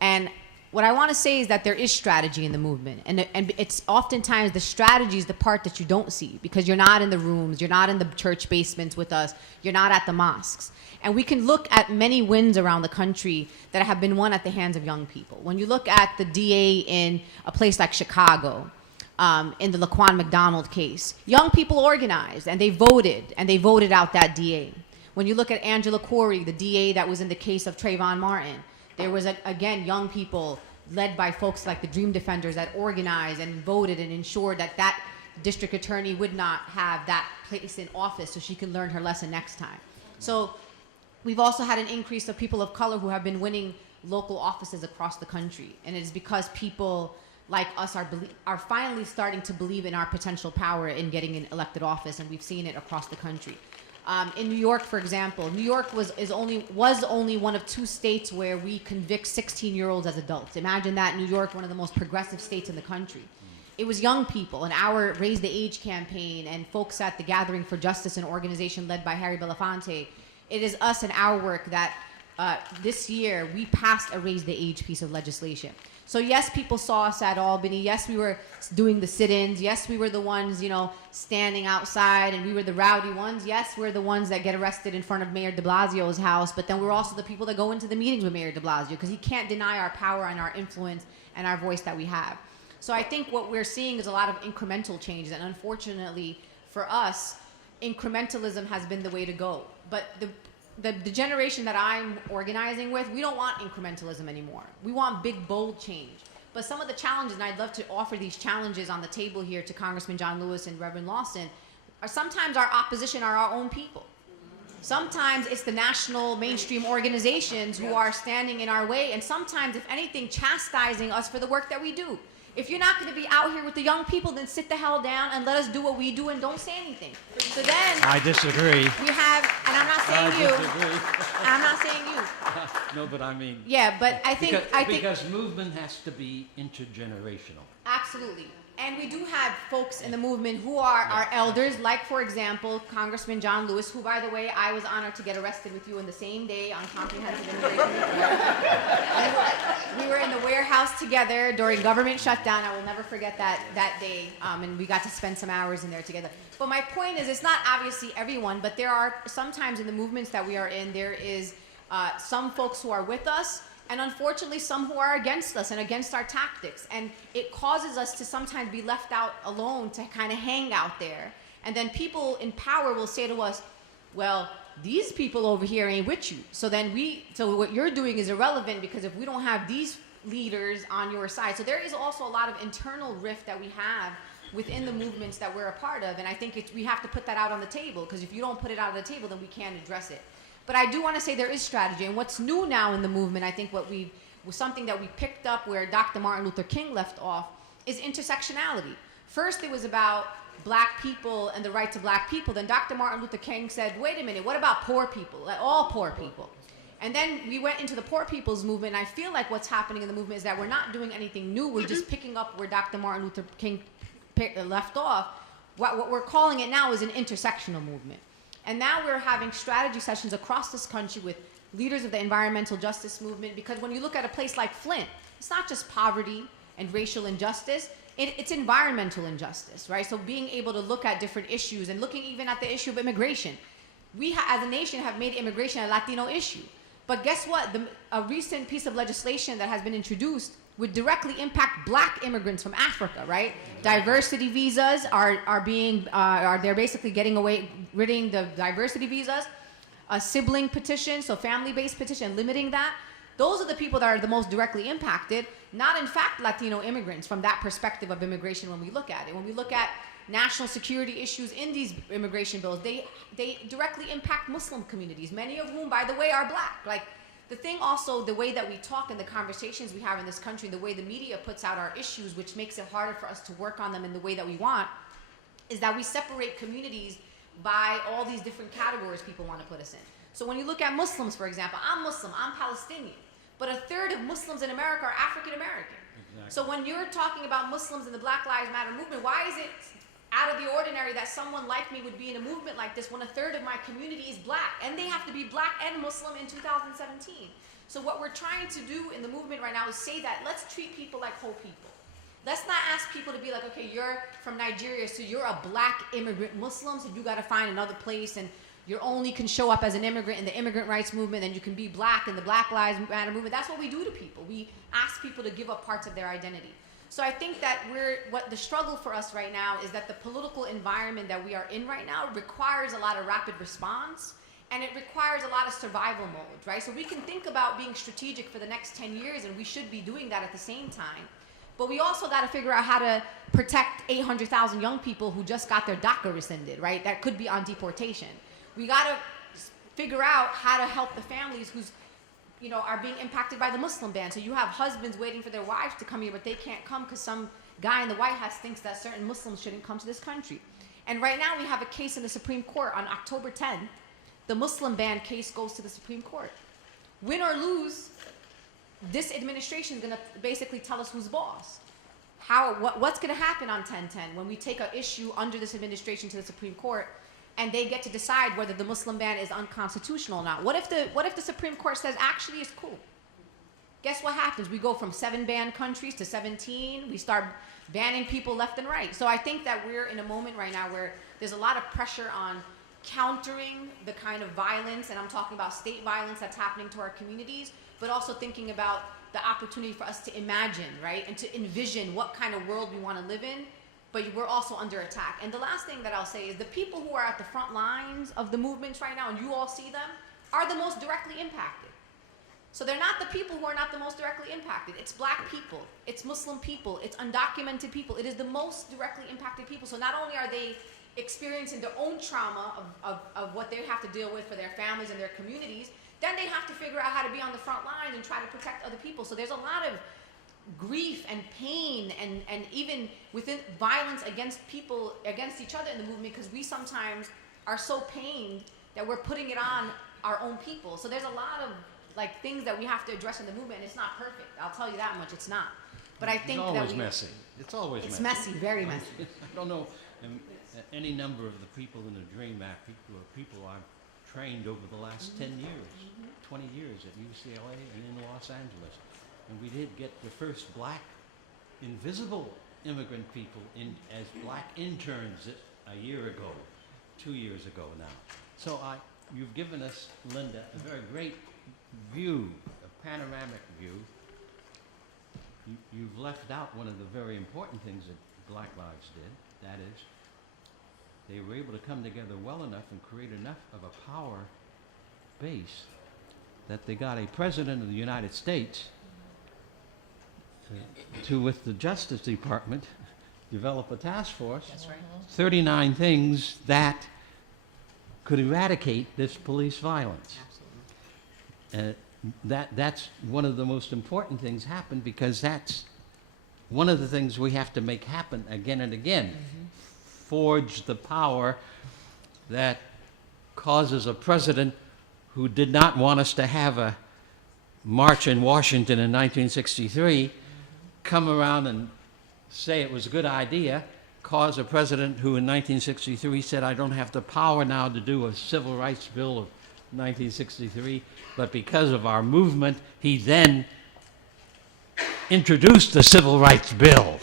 And what I want to say is that there is strategy in the movement. And it's oftentimes the strategy is the part that you don't see, because you're not in the rooms, you're not in the church basements with us, you're not at the mosques. And we can look at many wins around the country that have been won at the hands of young people. When you look at the DA in a place like Chicago, in the Laquan McDonald case, young people organized and they voted out that DA. When you look at Angela Corey, the DA that was in the case of Trayvon Martin, there was, again, young people led by folks like the Dream Defenders that organized and voted and ensured that that district attorney would not have that place in office so she can learn her lesson next time. So we've also had an increase of people of color who have been winning local offices across the country. And it is because people like us are finally starting to believe in our potential power in getting an elected office, and we've seen it across the country. In New York, for example, New York was only one of 2 states where we convict 16-year-olds as adults. Imagine that. New York, one of the most progressive states in the country. It was young people, and our Raise the Age campaign and folks at the Gathering for Justice, an organization led by Harry Belafonte. It is us and our work that this year we passed a Raise the Age piece of legislation. So yes, people saw us at Albany. Yes, we were doing the sit-ins. Yes, we were the ones, standing outside, and we were the rowdy ones. Yes, we're the ones that get arrested in front of Mayor de Blasio's house, but then we're also the people that go into the meetings with Mayor de Blasio, because he can't deny our power and our influence and our voice that we have. So I think what we're seeing is a lot of incremental changes, and unfortunately for us, incrementalism has been the way to go. But the generation that I'm organizing with, we don't want incrementalism anymore. We want big, bold change. But some of the challenges, and I'd love to offer these challenges on the table here to Congressman John Lewis and Reverend Lawson, are sometimes our opposition are our own people. Sometimes it's the national mainstream organizations who are standing in our way, and sometimes, if anything, chastising us for the work that we do. If you're not going to be out here with the young people, then sit the hell down and let us do what we do and don't say anything. So then I disagree. We have, and I'm not saying you. And I'm not saying you. No, but I mean. Yeah, but I think because movement has to be intergenerational. Absolutely. And we do have folks in the movement who are our elders, like, for example, Congressman John Lewis, who, by the way, I was honored to get arrested with you in the same day on comprehensive immigration reform. We were in the warehouse together during government shutdown. I will never forget that day, and we got to spend some hours in there together. But my point is, it's not obviously everyone, but there are sometimes in the movements that we are in, there is some folks who are with us, and unfortunately some who are against us and against our tactics. And it causes us to sometimes be left out alone to kind of hang out there. And then people in power will say to us, well, these people over here ain't with you. So what you're doing is irrelevant, because if we don't have these leaders on your side. So there is also a lot of internal rift that we have within the movements that we're a part of. And I think we have to put that out on the table, because if you don't put it out on the table, then we can't address it. But I do want to say there is strategy. And what's new now in the movement, I think was something that we picked up where Dr. Martin Luther King left off, is intersectionality. First, it was about black people and the right to black people. Then Dr. Martin Luther King said, wait a minute, what about poor people? Like, all poor people. And then we went into the poor people's movement. And I feel like what's happening in the movement is that we're not doing anything new. We're just picking up where Dr. Martin Luther King left off. What we're calling it now is an intersectional movement. And now we're having strategy sessions across this country with leaders of the environmental justice movement, because when you look at a place like Flint, it's not just poverty and racial injustice, it's environmental injustice, right? So being able to look at different issues and looking even at the issue of immigration. We as a nation have made immigration a Latino issue. But guess what? A recent piece of legislation that has been introduced would directly impact black immigrants from Africa, right? Diversity visas they're basically ridding the diversity visas, a sibling petition, so family-based petition, limiting that. Those are the people that are the most directly impacted, not in fact Latino immigrants from that perspective of immigration when we look at it. When we look at national security issues in these immigration bills, they directly impact Muslim communities, many of whom, by the way, are black. Like, the thing also, the way that we talk and the conversations we have in this country, the way the media puts out our issues, which makes it harder for us to work on them in the way that we want, is that we separate communities by all these different categories people want to put us in. So when you look at Muslims, for example, I'm Muslim, I'm Palestinian, but a third of Muslims in America are African American. Exactly. So when you're talking about Muslims in the Black Lives Matter movement, why is it out of the ordinary that someone like me would be in a movement like this when a third of my community is black, and they have to be black and Muslim in 2017? So what we're trying to do in the movement right now is say that let's treat people like whole people. Let's not ask people to be like, okay, you're from Nigeria, so you're a black immigrant Muslim, so you got to find another place, and you only can show up as an immigrant in the immigrant rights movement, and you can be black in the Black Lives Matter movement. That's what we do to people. We ask people to give up parts of their identity. So I think that what the struggle for us right now is that the political environment that we are in right now requires a lot of rapid response, and it requires a lot of survival mode, right? So we can think about being strategic for the next 10 years, and we should be doing that at the same time. But we also got to figure out how to protect 800,000 young people who just got their DACA rescinded, right? That could be on deportation. We got to figure out how to help the families who's are being impacted by the Muslim ban. So you have husbands waiting for their wives to come here, but they can't come because some guy in the White House thinks that certain Muslims shouldn't come to this country. And right now we have a case in the Supreme Court. On October 10th, the Muslim ban case goes to the Supreme Court. Win or lose, this administration is going to basically tell us who's boss. What's going to happen on 10/10 when we take an issue under this administration to the Supreme Court, and they get to decide whether the Muslim ban is unconstitutional or not? What if the Supreme Court says, actually, it's cool? Guess what happens? We go from 7 banned countries to 17. We start banning people left and right. So I think that we're in a moment right now where there's a lot of pressure on countering the kind of violence, and I'm talking about state violence that's happening to our communities, but also thinking about the opportunity for us to imagine, right, and to envision what kind of world we want to live in. But we're also under attack. And the last thing that I'll say is the people who are at the front lines of the movements right now, and you all see them, are the most directly impacted. So they're not the people who are not the most directly impacted. It's black people, it's Muslim people, it's undocumented people. It is the most directly impacted people. So not only are they experiencing their own trauma of what they have to deal with for their families and their communities, then they have to figure out how to be on the front lines and try to protect other people. So there's a lot of grief and pain and even within violence against people, against each other in the movement, because we sometimes are so pained that we're putting it on our own people. So there's a lot of things that we have to address in the movement, and it's not perfect. I'll tell you that much, it's not. But I think it's always that messy. It's always it's messy. messy, very messy. I don't know any number of the people in the DREAM Act who are people I've trained over the last 10 years, 20 years at UCLA and in Los Angeles. And we did get the first black invisible immigrant people in as black interns a year ago, 2 years ago now. So you've given us, Linda, a very great view, a panoramic view. You've left out one of the very important things that Black Lives did. That is, they were able to come together well enough and create enough of a power base that they got a president of the United States to, with the Justice Department, develop a task force. That's right. 39 things that could eradicate this police violence. Absolutely. That's one of the most important things happen, because that's one of the things we have to make happen again and again. Forge the power that causes a president who did not want us to have a march in Washington in 1963 come around and say it was a good idea, cause a president who in 1963 said, I don't have the power now to do a civil rights bill of 1963, but because of our movement, he then introduced the civil rights bill.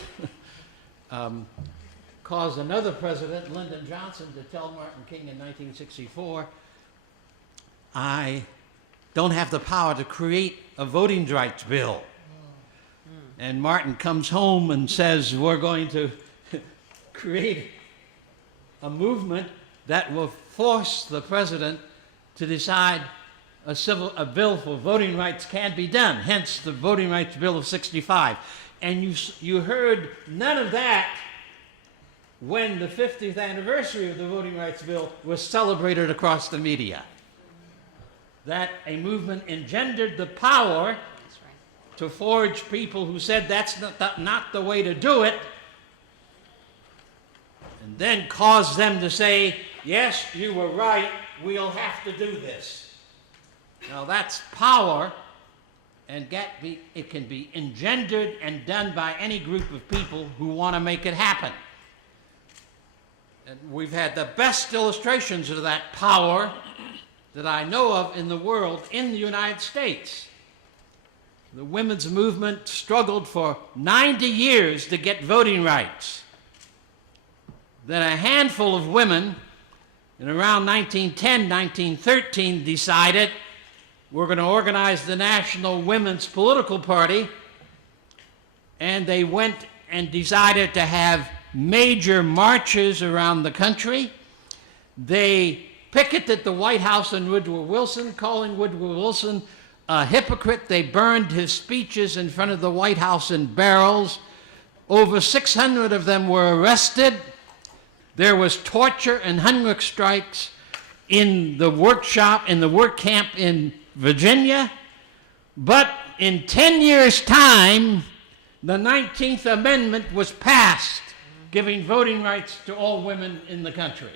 Caused another president, Lyndon Johnson, to tell Martin King in 1964, I don't have the power to create a voting rights bill. And Martin comes home and says, we're going to create a movement that will force the president to decide a bill for voting rights can be done, hence the Voting Rights Bill of 65. And you heard none of that when the 50th anniversary of the Voting Rights Bill was celebrated across the media. That a movement engendered the power That's right. to forge people who said that's not the way to do it, and then caused them to say, yes, you were right, we'll have to do this. Now that's power, and it can be engendered and done by any group of people who want to make it happen. And we've had the best illustrations of that power that I know of in the world in the United States. The women's movement struggled for 90 years to get voting rights. Then a handful of women in around 1910, 1913 decided we're going to organize the National Women's Political Party, and they went and decided to have major marches around the country. They picketed the White House and Woodrow Wilson, calling Woodrow Wilson a hypocrite. They burned his speeches in front of the White House in barrels. Over 600 of them were arrested. There was torture and hunger strikes in the workshop, in the work camp in Virginia. But in 10 years' time, the 19th Amendment was passed, giving voting rights to all women in the country.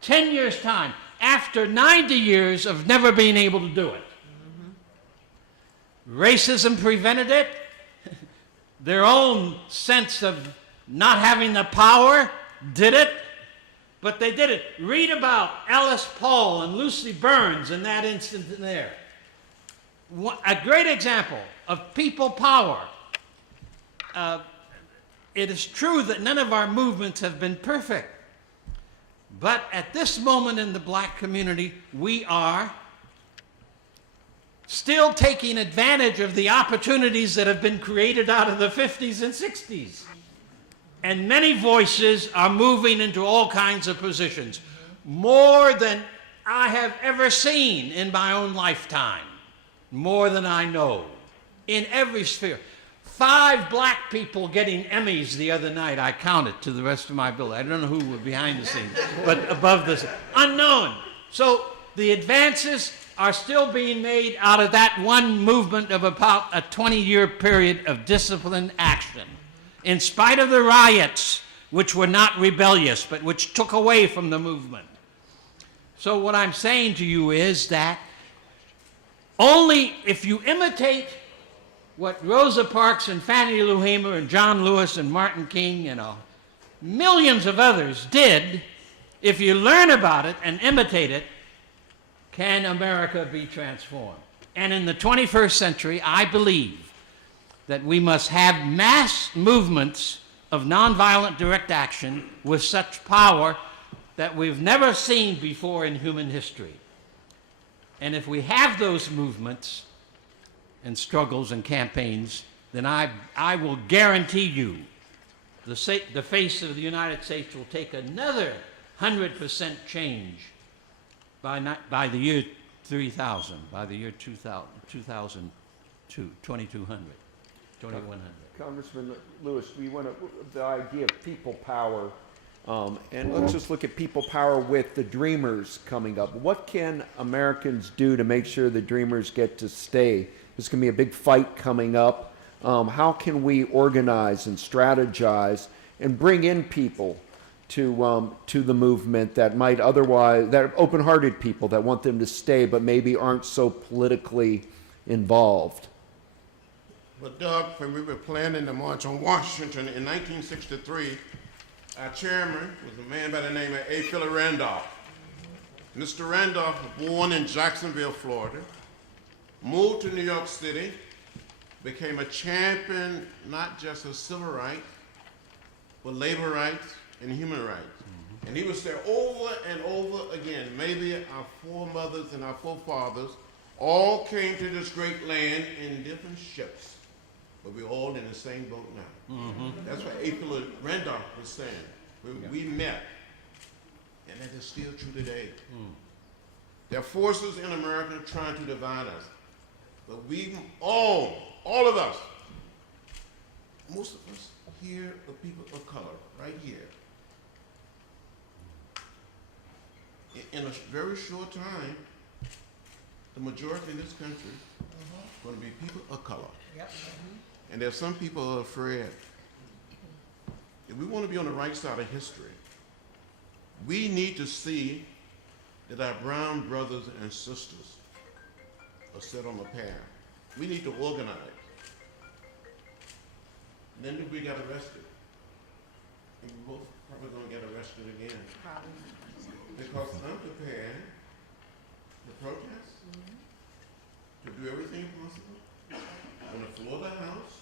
10 years' time, after 90 years of never being able to do it. Racism prevented it. Their own sense of not having the power did it, but they did it. Read about Alice Paul and Lucy Burns in that instant there. A great example of people power. It is true that none of our movements have been perfect, but at this moment in the black community, we are still taking advantage of the opportunities that have been created out of the 50s and 60s. And many voices are moving into all kinds of positions, more than I have ever seen in my own lifetime, more than I know, in every sphere. 5 black people getting Emmys the other night, I counted to the rest of my building. I don't know who were behind the scenes, but above this, unknown. So the advances are still being made out of that one movement of about a 20-year period of disciplined action. In spite of the riots, which were not rebellious, but which took away from the movement. So what I'm saying to you is that only if you imitate what Rosa Parks and Fannie Lou Hamer and John Lewis and Martin King and millions of others did, if you learn about it and imitate it, can America be transformed? And in the 21st century, I believe that we must have mass movements of nonviolent direct action with such power that we've never seen before in human history. And if we have those movements and struggles and campaigns, then I will guarantee you the face of the United States will take another 100% change by the year 3000, by the year 2200, 2100. Congressman Lewis, we want the idea of people power, and let's just look at people power with the Dreamers coming up. What can Americans do to make sure the Dreamers get to stay? There's going to be a big fight coming up. How can we organize and strategize and bring in people to the movement that might otherwise, that are open-hearted people that want them to stay but maybe aren't so politically involved? But Doug, when we were planning the March on Washington in 1963, our chairman was a man by the name of A. Philip Randolph. Mr. Randolph was born in Jacksonville, Florida, moved to New York City, became a champion not just of civil rights, but labor rights and human rights. And he was there over and over again. Maybe our foremothers and our forefathers all came to this great land in different ships, but we're all in the same boat now. That's what A. Philip Randolph was saying. We met, and that is still true today. There are forces in America trying to divide us, but we all of us, most of us here are people of color, right here. In a very short time, the majority in this country is going to be people of color. Yep. And there's some people who are afraid. If we want to be on the right side of history, we need to see that our brown brothers and sisters are set on the path. We need to organize. And then we got arrested. And we both probably going to get arrested again. Because I'm prepared to protest, to do everything possible on the floor of the House,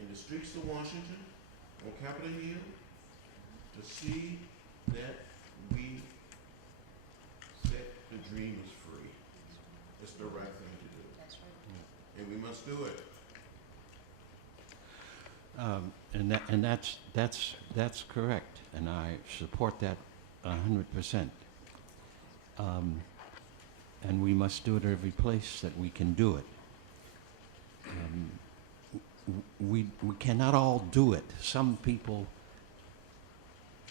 in the streets of Washington, on Capitol Hill, to see that we set the dreamers free. It's the right thing to do. That's right. And we must do it. And that's correct, and I support that 100%. And we must do it every place that we can do it. We cannot all do it. Some people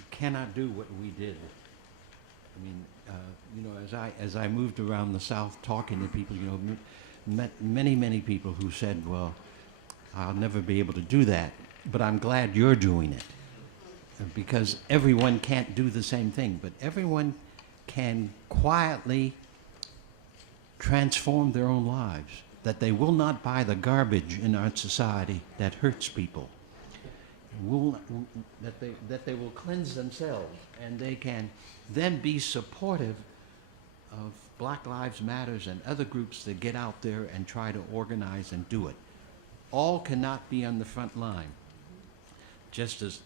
cannot do what we did. I mean, as I moved around the South talking to people, met many people who said, "Well, I'll never be able to do that, but I'm glad you're doing it." Because everyone can't do the same thing, but everyone can quietly transform their own lives, that they will not buy the garbage in our society that hurts people, that they will cleanse themselves, and they can then be supportive of Black Lives Matters and other groups that get out there and try to organize and do it. All cannot be on the front line. Just as,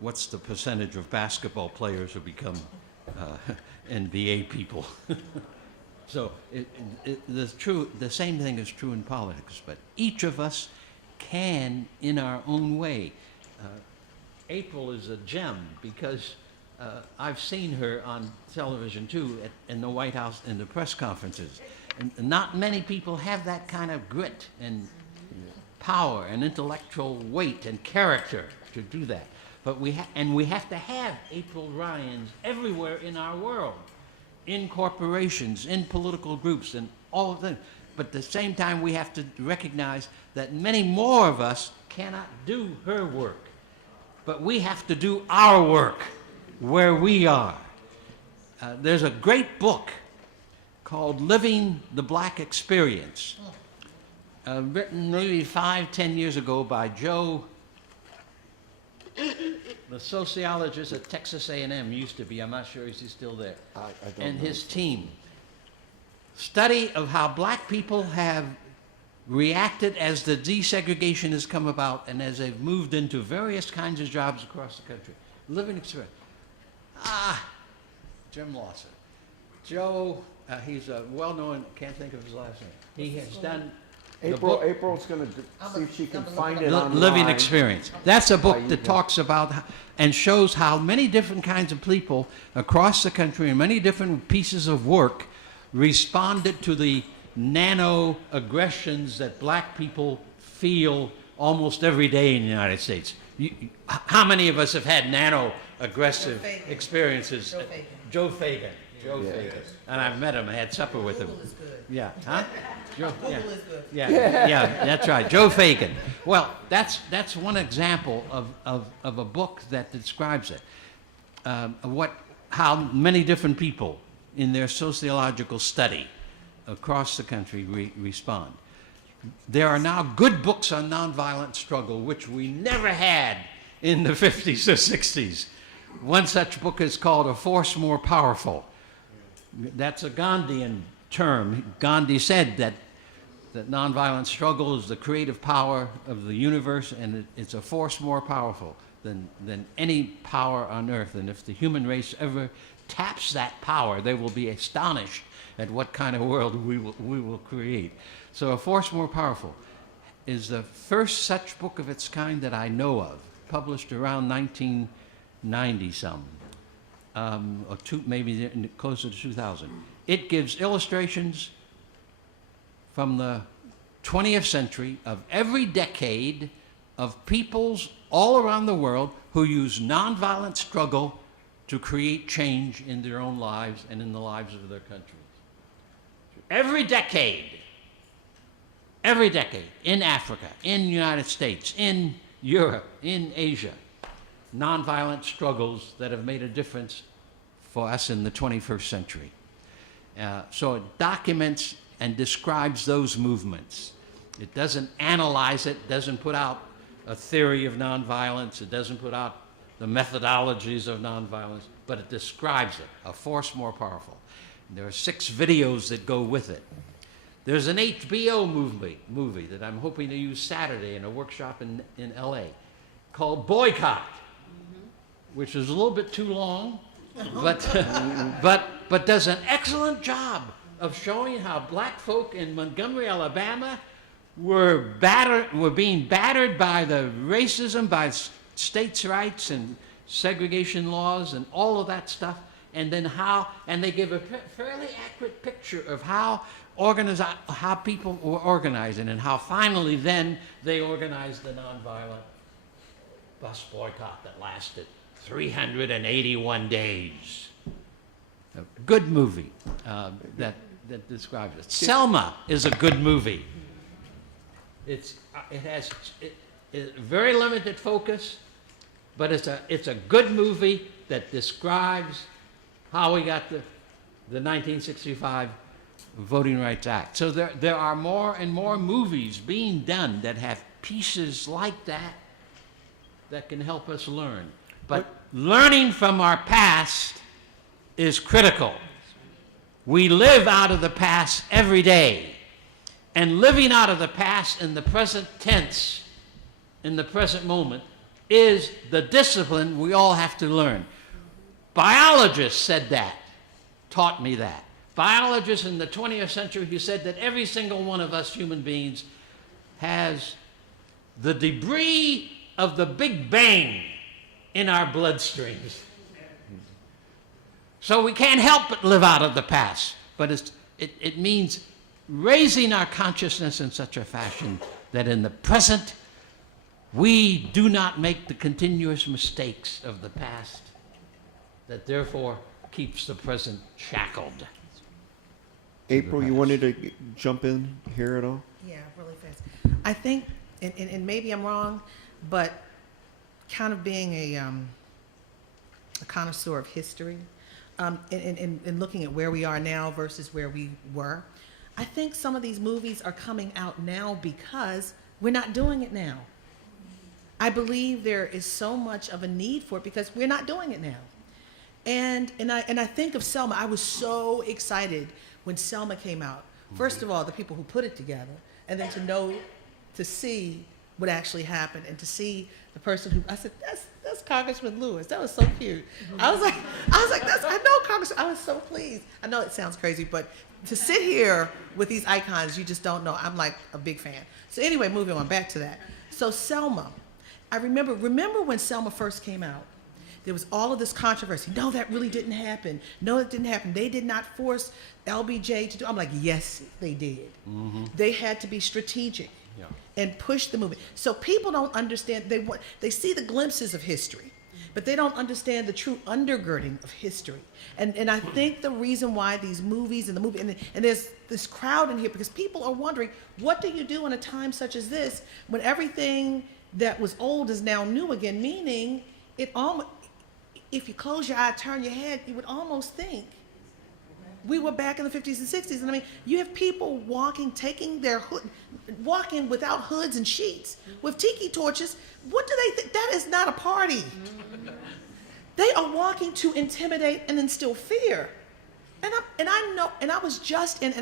what's the percentage of basketball players who become NBA people? So the same thing is true in politics, but each of us can in our own way. April is a gem because I've seen her on television too in the White House in the press conferences. And not many people have that kind of grit and power and intellectual weight and character to do that. But we have to have April Ryans everywhere in our world, in corporations, in political groups, and all of them. But at the same time, we have to recognize that many more of us cannot do her work. But we have to do our work where we are. There's a great book called Living the Black Experience. written maybe 5-10 years ago by Joe, the sociologist at Texas A&M, used to be, I'm not sure if he's still there, I don't and know. his team. Study of how black people have reacted as the desegregation has come about and as they've moved into various kinds of jobs across the country. Living experience. Jim Lawson. Joe, he's a well-known, can't think of his last name. He has done the book, April's going to see if she can find it online. Living Experience. That's a book you that go. talks about and shows how many different kinds of people across the country and many different pieces of work responded to the nano aggressions that black people feel almost every day in the United States. How many of us have had nano aggressive experiences? Joe Fagan. Joe Fagan. And I've met him. I had supper with him. Google is good. Yeah. Huh? Joe, yeah. Google is good. Yeah, that's right. Joe Fagan. Well, that's one example of a book that describes it. How many different people in their sociological study across the country respond. There are now good books on nonviolent struggle, which we never had in the 50s or 60s. One such book is called A Force More Powerful. That's a Gandhian term. Gandhi said that nonviolent struggle is the creative power of the universe, and it's a force more powerful than any power on earth. And if the human race ever taps that power, they will be astonished at what kind of world we will create. So A Force More Powerful is the first such book of its kind that I know of, published around 1990-some, or maybe closer to 2000. It gives illustrations from the 20th century of every decade of peoples all around the world who use nonviolent struggle to create change in their own lives and in the lives of their countries. Every decade, in Africa, in the United States, in Europe, in Asia, nonviolent struggles that have made a difference for us in the 21st century. So it documents and describes those movements. It doesn't analyze it, doesn't put out a theory of nonviolence, it doesn't put out the methodologies of nonviolence, but it describes it, A Force More Powerful. And there are 6 videos that go with it. There's an HBO movie that I'm hoping to use Saturday in a workshop in LA called Boycott, which is a little bit too long, but does an excellent job of showing how black folk in Montgomery, Alabama were being battered by the racism, by states' rights and segregation laws and all of that stuff, and then and they give a fairly accurate picture of how people were organizing and how finally then they organized the nonviolent bus boycott that lasted 381 days. A good movie that describes it. Selma is a good movie. It has very limited focus, but it's a good movie that describes how we got the 1965 Voting Rights Act. So there are more and more movies being done that have pieces like that can help us learn. But learning from our past is critical. We live out of the past every day. And living out of the past in the present tense, in the present moment, is the discipline we all have to learn. Biologists said that, taught me that. Biologists in the 20th century who said that every single one of us human beings has the debris of the Big Bang in our bloodstreams. So we can't help but live out of the past, but it means raising our consciousness in such a fashion that in the present we do not make the continuous mistakes of the past that therefore keeps the present shackled. April, you wanted to jump in here at all? Yeah, really fast. I think, and maybe I'm wrong, but kind of being a connoisseur of history, and looking at where we are now versus where we were, I think some of these movies are coming out now because we're not doing it now. I believe there is so much of a need for it because we're not doing it now. And I think of Selma. I was so excited when Selma came out. First of all, the people who put it together, and then to see what actually happened, and to see the person who I said, that's Congressman Lewis. That was so cute. I was like, I know Congressman. I was so pleased. I know it sounds crazy, but to sit here with these icons, you just don't know. I'm like a big fan. So anyway, moving on back to that. So Selma, I remember when Selma first came out, there was all of this controversy. No, that really didn't happen. No, it didn't happen. They did not force LBJ to do. I'm like, yes, they did. Mm-hmm. They had to be strategic and push the movement. So people don't understand. They see the glimpses of history, but they don't understand the true undergirding of history. And I think the reason why these movies and there's this crowd in here because people are wondering, what do you do in a time such as this when everything that was old is now new again? Meaning, if you close your eye, turn your head, you would almost think we were back in the 50s and 60s. And I mean, you have people walking without hoods and sheets with tiki torches. What do they think? That is not a party. They are walking to intimidate and instill fear. And I was just in,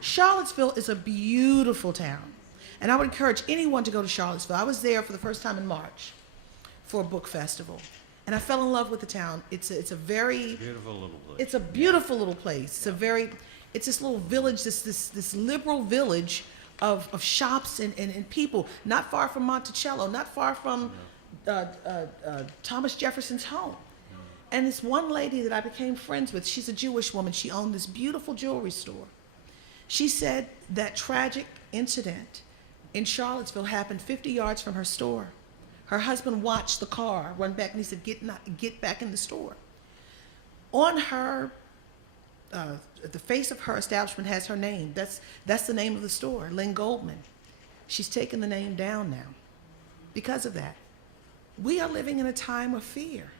Charlottesville is a beautiful town. And I would encourage anyone to go to Charlottesville. I was there for the first time in March for a book festival. And I fell in love with the town. It's a very Beautiful little place. It's a beautiful little place. It's this little village, this liberal village of shops and people, not far from Monticello, not far from Thomas Jefferson's home. And this one lady that I became friends with, she's a Jewish woman. She owned this beautiful jewelry store. She said that tragic incident in Charlottesville happened 50 yards from her store. Her husband watched the car run back, and he said, get back in the store. On her, the face of her establishment has her name. That's the name of the store, Lynn Goldman. She's taken the name down now because of that. We are living in a time of fear.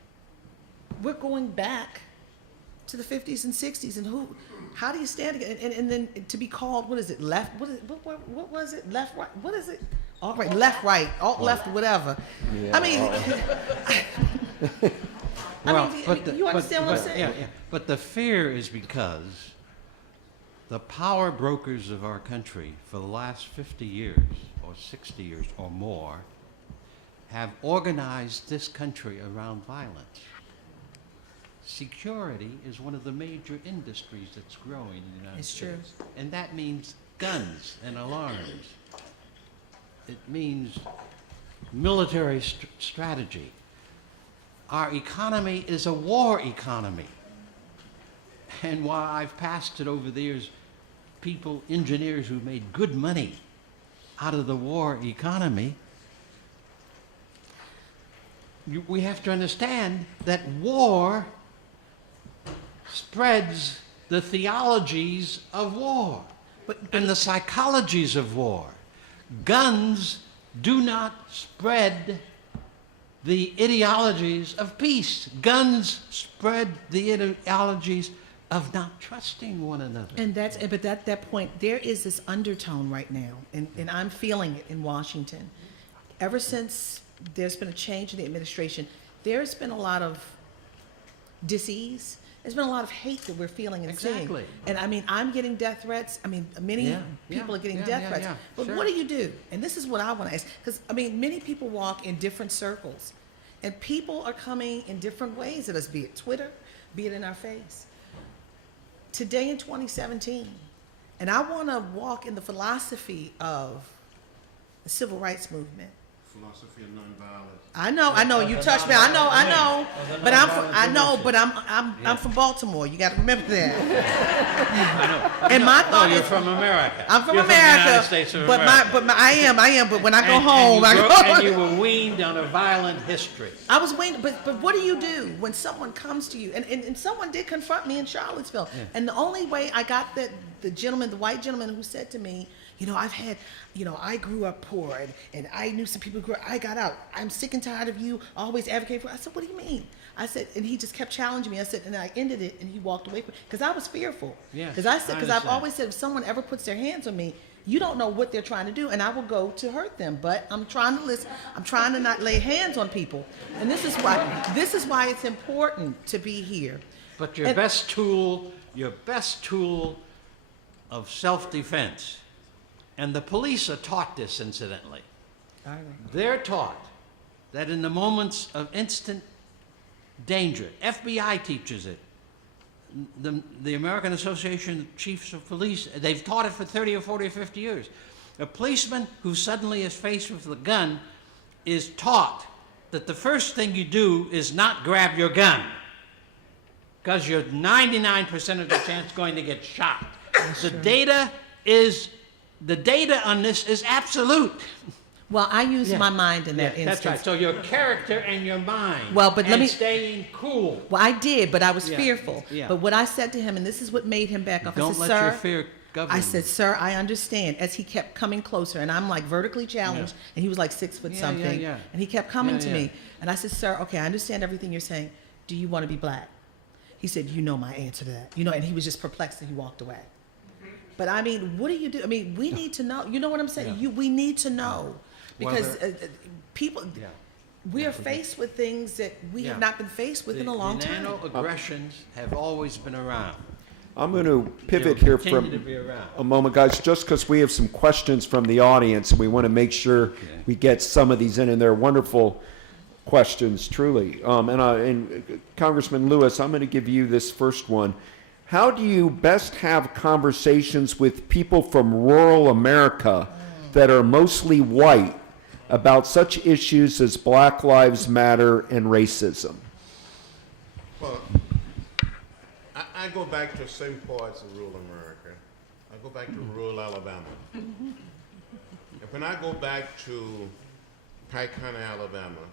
We're going back to the 50s and 60s, and how do you stand again? And then to be called, what is it, left? What was it? Left, right? What is it? All right, left, right, alt, left, whatever. Yeah. I mean, you understand what I'm saying? Yeah. But the fear is because the power brokers of our country for the last 50 years or 60 years or more have organized this country around violence. Security is one of the major industries that's growing in the United States. It's true. And that means guns and alarms. It means military strategy. Our economy is a war economy. And while I've passed it over the years, engineers who made good money out of the war economy, we have to understand that war spreads the theologies of war and the psychologies of war. Guns do not spread the ideologies of peace. Guns spread the ideologies of not trusting one another. But at that point, there is this undertone right now, and I'm feeling it in Washington. Ever since there's been a change in the administration, there's been a lot of dis-ease. There's been a lot of hate that we're feeling and seeing. Exactly. And I mean, I'm getting death threats. I mean, many people are getting death threats. But sure. what do you do? And this is what I want to ask. Because, I mean, many people walk in different circles. And people are coming in different ways at us, be it Twitter, be it in our face. Today in 2017, and I want to walk in the philosophy of the civil rights movement. Philosophy of nonviolence. I know. You touched me. I know. But I'm from Baltimore. You got to remember that. I know. And my thought you're is, from America. I'm from You're America. From the United States of America. I am. But when I go home, and you were weaned on a violent history. I was weaned. But what do you do when someone comes to you? And someone did confront me in Charlottesville. Yeah. And the only way I got the white gentleman who said to me, I grew up poor and I knew some people I got out. I'm sick and tired of you always advocating for. I said, what do you mean? I said, and he just kept challenging me. I said, and I ended it, and he walked away because I was fearful. Yes, Because I said, I because I've understand. always said, if someone ever puts their hands on me, you don't know what they're trying to do, and I will go to hurt them. But I'm trying to listen. I'm trying to not lay hands on people, and this is why it's important to be here. But your And- best tool of self-defense, and the police are taught this, incidentally. They're taught that in the moments of instant danger, FBI teaches it. The American Association of Chiefs of Police, they've taught it for 30 or 40 or 50 years. A policeman who suddenly is faced with a gun is taught that the first thing you do is not grab your gun, because you're 99% of the chance going to get shot. The data on this is absolute. Well, I used Yeah. my mind in that Yeah, instance. that's right. So your character and your mind. Well, but let and me- staying cool. Well, I did, but I was Yeah, fearful. yeah. But what I said to him, and this is what made him back off, I Don't said, let sir, your fear govern. I said, sir, I understand. As he kept coming closer, and I'm like vertically challenged, and he was like 6 foot Yeah, something, yeah. and he kept coming Yeah, to yeah. me, and I said, sir, okay, I understand everything you're saying. Do you want to be black? He said, you know my answer to that. You know, and he was just perplexed, and he walked away. But I mean, what do you do? I mean, we need to know. You know what I'm saying? Yeah. We need to know because Well, people. Yeah. We are faced with things that we have Yeah. not been faced with in a long The time. nano-aggressions have always been around. I'm going to pivot They'll here continue to from be around. a moment, guys, just because we have some questions from the audience, and we want to make sure we get some of these in, and they're wonderful questions, truly. And Congressman Lewis, I'm going to give you this first one. How do you best have conversations with people from rural America that are mostly white about such issues as Black Lives Matter and racism? Well, I go back to some parts of rural America. I go back to rural Alabama. When I go back to Pike County, Alabama,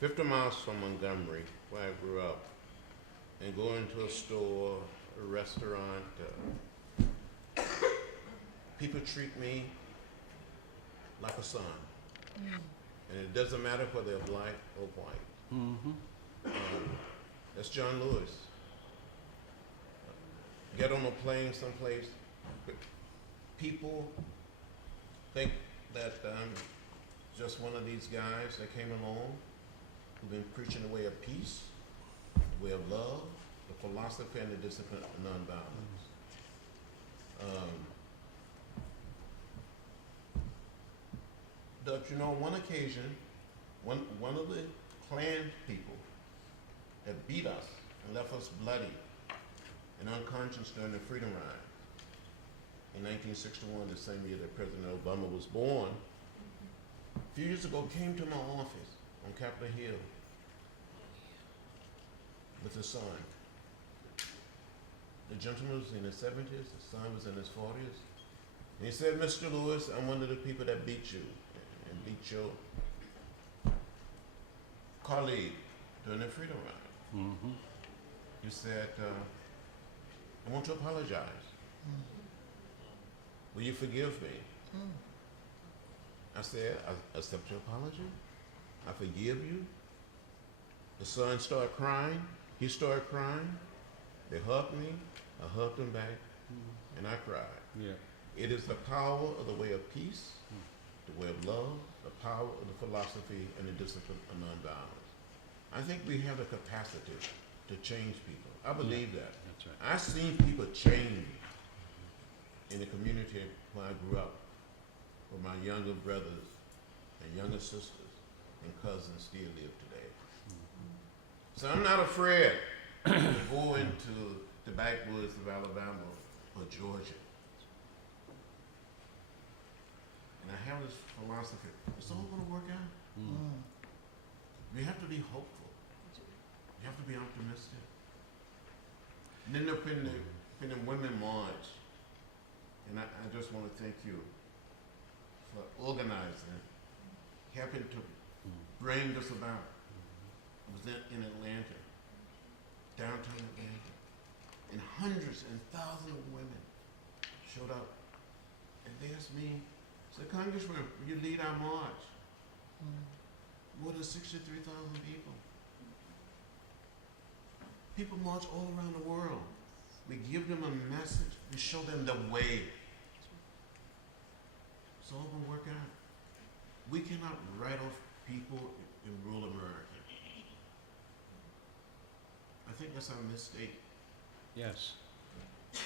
50 miles from Montgomery, where I grew up, and go into a store, a restaurant, people treat me like a son. And it doesn't matter whether they're black or white. That's John Lewis. Get on a plane someplace, people think that I'm just one of these guys that came along who've been preaching the way of peace, the way of love, the philosophy and the discipline of nonviolence. Doug, you know, on one occasion, one of the Klan people that beat us and left us bloody and unconscious during the Freedom Ride in 1961, the same year that President Obama was born, a few years ago came to my office on Capitol Hill with his son. The gentleman was in his 70s, the son was in his 40s. And he said, Mr. Lewis, I'm one of the people that beat you and beat your colleague during the Freedom Ride. He said, I want to apologize. Will you forgive me? I said, I accept your apology. I forgive you. The son started crying. He started crying. They hugged me. I hugged him back. And I cried. Yeah. It is the power of the way of peace, the way of love, the power of the philosophy, and the discipline of nonviolence. I think we have the capacity to change people. I believe that. That's right. I've seen people change in the community where I grew up, where my younger brothers and younger sisters and cousins still live today. So I'm not afraid to go into the backwoods of Alabama or Georgia. And I have this philosophy, it's all gonna work out. We have to be hopeful. You have to be optimistic. And then when the women march, and I just want to thank you for organizing, helping to bring this about. I was in Atlanta, downtown Atlanta, and hundreds and thousands of women showed up. And they asked me, said, Congressman, will you lead our march? More than 63,000 people. People march all around the world. We give them a message. We show them the way. It's all gonna work out. We cannot write off people in rural America. I think that's our mistake. Yes.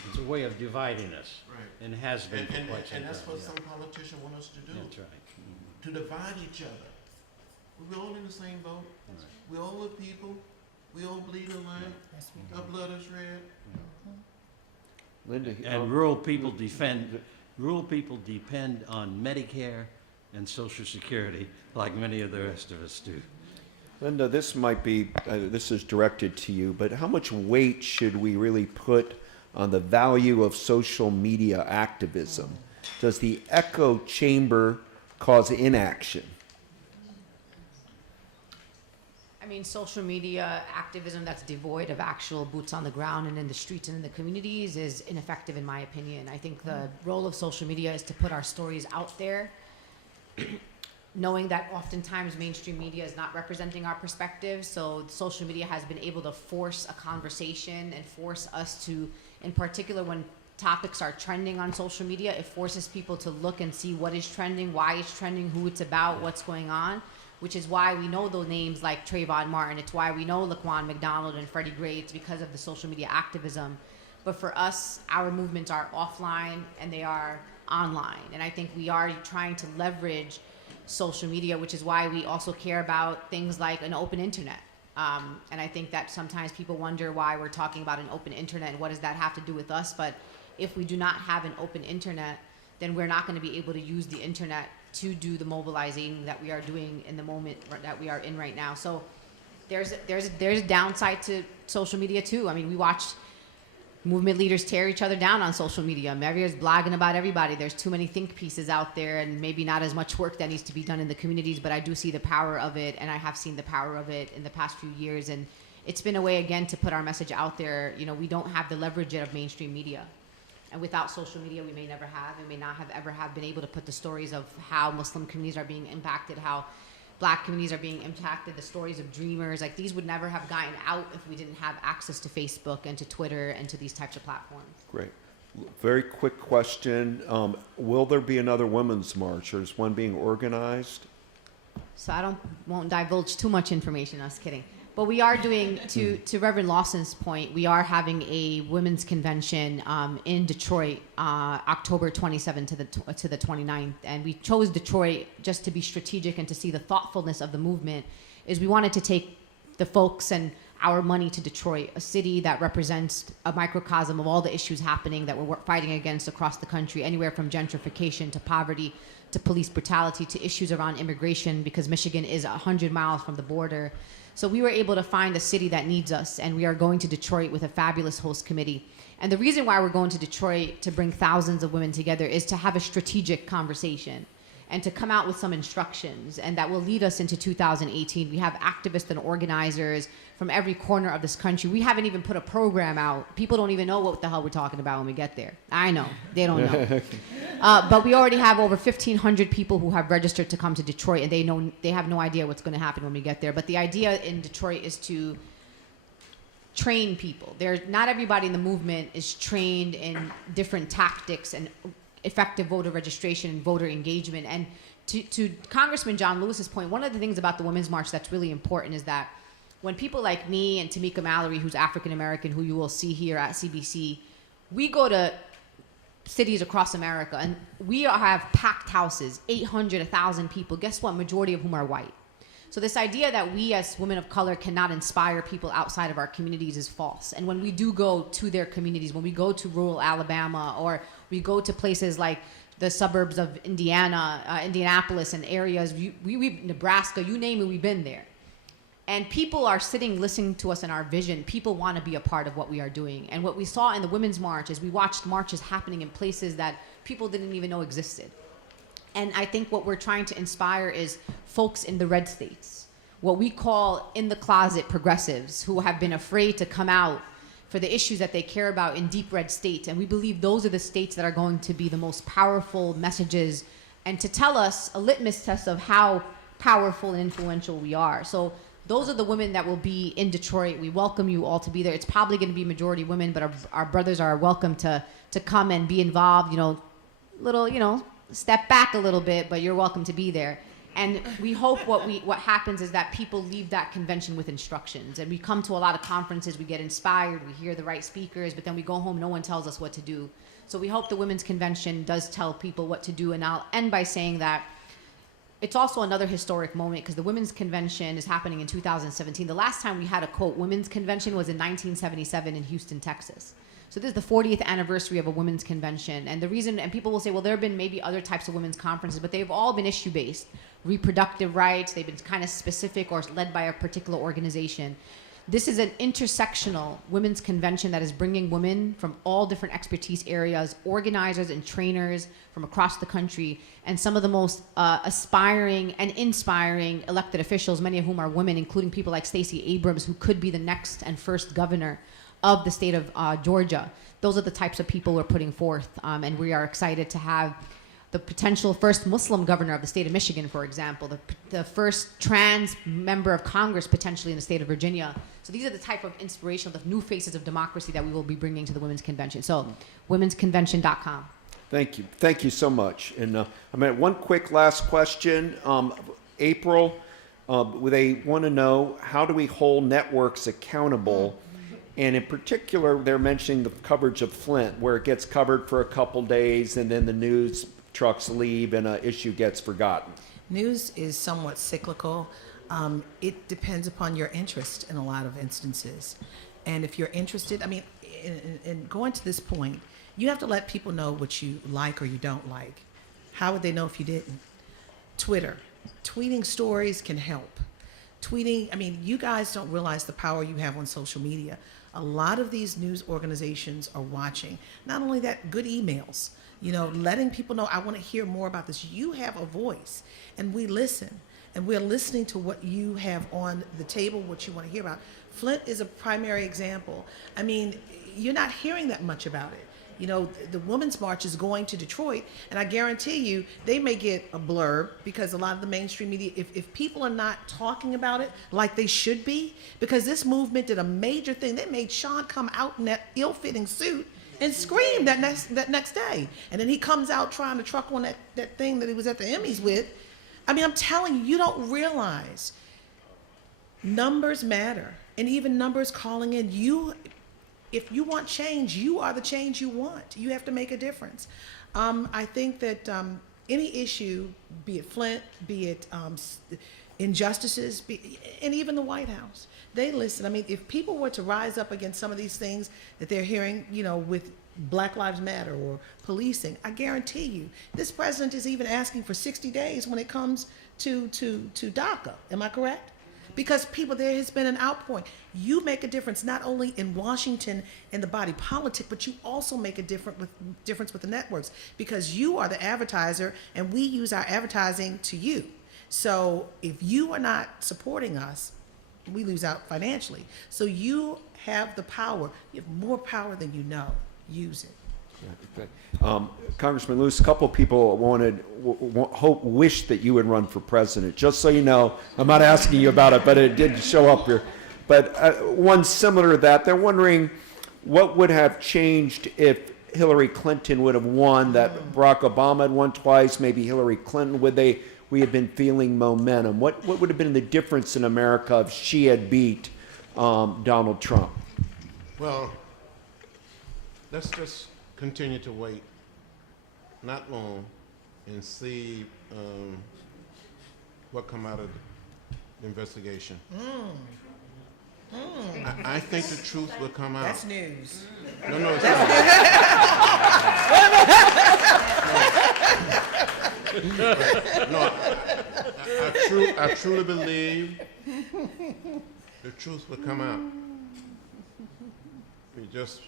It's a way of dividing us, Right. and has been for quite some time. And that's what yeah. some politicians want us to do. That's right. Mhm. To divide each other. We're all in the same boat. Right. We're all with people. We all bleed in line. Yes, we do. Our blood is red. Linda, And rural people depend on Medicare and Social Security like many of the rest of us do. Linda, this might be, this is directed to you, but how much weight should we really put on the value of social media activism? Does the echo chamber cause inaction? I mean, social media activism that's devoid of actual boots on the ground and in the streets and in the communities is ineffective, in my opinion. I think the role of social media is to put our stories out there, knowing that oftentimes mainstream media is not representing our perspective. So social media has been able to force a conversation and force us to, in particular, when topics are trending on social media, it forces people to look and see what is trending, why it's trending, who it's about, what's going on, which is why we know those names like Trayvon Martin. It's why we know Laquan McDonald and Freddie Gray. It's because of the social media activism. But for us, our movements are offline and they are online. And I think we are trying to leverage social media, which is why we also care about things like an open internet. And I think that sometimes people wonder why we're talking about an open internet and what does that have to do with us. But if we do not have an open internet, then we're not going to be able to use the internet to do the mobilizing that we are doing in the moment that we are in right now. So there's a downside to social media too. I mean, we watch movement leaders tear each other down on social media. Everyone's blogging about everybody. There's too many think pieces out there and maybe not as much work that needs to be done in the communities, but I do see the power of it, and I have seen the power of it in the past few years. And it's been a way, again, to put our message out there. You know, we don't have the leverage yet of mainstream media. And without social media, we may never have and may not have ever have been able to put the stories of how Muslim communities are being impacted, how Black communities are being impacted, the stories of dreamers. Like, these would never have gotten out if we didn't have access to Facebook and to Twitter and to these types of platforms. Great. Very quick question. Will there be another women's march, or is one being organized? So I won't divulge too much information. I was kidding. But we are doing, to Reverend Lawson's point, we are having a women's convention in Detroit, October 27th to the 29th. And we chose Detroit just to be strategic and to see the thoughtfulness of the movement. Is we wanted to take the folks and our money to Detroit, a city that represents a microcosm of all the issues happening that we're fighting against across the country, anywhere from gentrification to poverty to police brutality to issues around immigration, because Michigan is 100 miles from the border. So we were able to find a city that needs us, and we are going to Detroit with a fabulous host committee. And the reason why we're going to Detroit to bring thousands of women together is to have a strategic conversation and to come out with some instructions, and that will lead us into 2018. We have activists and organizers from every corner of this country. We haven't even put a program out. People don't even know what the hell we're talking about when we get there. I know, they don't know. But we already have over 1,500 people who have registered to come to Detroit, and they have no idea what's going to happen when we get there. But the idea in Detroit is to train people. Not everybody in the movement is trained in different tactics and effective voter registration and voter engagement. And to Congressman John Lewis's point, one of the things about the Women's March that's really important is that when people like me and Tamika Mallory, who's African American, who you will see here at CBC, we go to cities across America and we have packed houses, 800, 1,000 people. Guess what? Majority of whom are white. So this idea that we as women of color cannot inspire people outside of our communities is false. And when we do go to their communities, when we go to rural Alabama, or we go to places like the suburbs of Indiana, Indianapolis and areas, Nebraska, you name it, we've been there. And people are sitting, listening to us in our vision. People want to be a part of what we are doing. And what we saw in the Women's March is we watched marches happening in places that people didn't even know existed. And I think what we're trying to inspire is folks in the red states, what we call in the closet progressives, who have been afraid to come out for the issues that they care about in deep red states. And we believe those are the states that are going to be the most powerful messages and to tell us a litmus test of how powerful and influential we are. So those are the women that will be in Detroit. We welcome you all to be there. It's probably going to be majority women, but our brothers are welcome to come and be involved. Step back a little bit, but you're welcome to be there. And we hope what happens is that people leave that convention with instructions. And we come to a lot of conferences, we get inspired, we hear the right speakers, but then we go home, no one tells us what to do. So we hope the Women's Convention does tell people what to do. And I'll end by saying that it's also another historic moment because the Women's Convention is happening in 2017. The last time we had a, quote, Women's Convention was in 1977 in Houston, Texas. So this is the 40th anniversary of a women's convention. And the reason, and people will say, well, there have been maybe other types of women's conferences, but they've all been issue-based. Reproductive rights, they've been kind of specific or led by a particular organization. This is an intersectional women's convention that is bringing women from all different expertise areas, organizers and trainers from across the country, and some of the most aspiring and inspiring elected officials, many of whom are women, including people like Stacey Abrams, who could be the next and first governor of the state of Georgia. Those are the types of people we're putting forth, and we are excited to have the potential first Muslim governor of the state of Michigan, for example, the first trans member of Congress potentially in the state of Virginia. So these are the type of inspirational, the new faces of democracy that we will be bringing to the Women's Convention. So womensconvention.com. Thank you. Thank you so much. And one quick last question. April, they want to know, how do we hold networks accountable? And in particular, they're mentioning the coverage of Flint, where it gets covered for a couple days and then the news trucks leave and an issue gets forgotten. News is somewhat cyclical. It depends upon your interest in a lot of instances. And if you're interested, in going to this point, you have to let people know what you like or you don't like. How would they know if you didn't? Twitter. Tweeting stories can help. You guys don't realize the power you have on social media. A lot of these news organizations are watching. Not only that, good emails, letting people know, I want to hear more about this. You have a voice, and we listen, and we're listening to what you have on the table, what you want to hear about. Flint is a primary example. You're not hearing that much about it. The Women's March is going to Detroit, and I guarantee you they may get a blurb because a lot of the mainstream media, if people are not talking about it like they should be, because this movement did a major thing. They made Sean come out in that ill-fitting suit and scream that next day. And then he comes out trying to truck on that thing that he was at the Emmys with. I'm telling you, you don't realize numbers matter, and even numbers calling in. If you want change, you are the change you want. You have to make a difference. I think that any issue, be it Flint, be it injustices, and even the White House, they listen. If people were to rise up against some of these things that they're hearing, with Black Lives Matter or policing, I guarantee you, this president is even asking for 60 days when it comes to DACA. Am I correct? Because there has been an outpouring. You make a difference not only in Washington and the body politic, but you also make a difference with the networks, because you are the advertiser and we use our advertising to you. So if you are not supporting us, we lose out financially. So you have the power. You have more power than you know. Use it. Congressman Lewis, a couple of people wish that you would run for president. Just so you know, I'm not asking you about it, but it did show up here. But one similar to that, they're wondering what would have changed if Hillary Clinton would have won, that Barack Obama had won twice, maybe Hillary Clinton, we had been feeling momentum. What would have been the difference in America if she had beat Donald Trump? Well, let's just continue to wait not long and see what come out of the investigation. I think the truth will come out. That's news. No, it's not. I truly believe the truth will come out. It's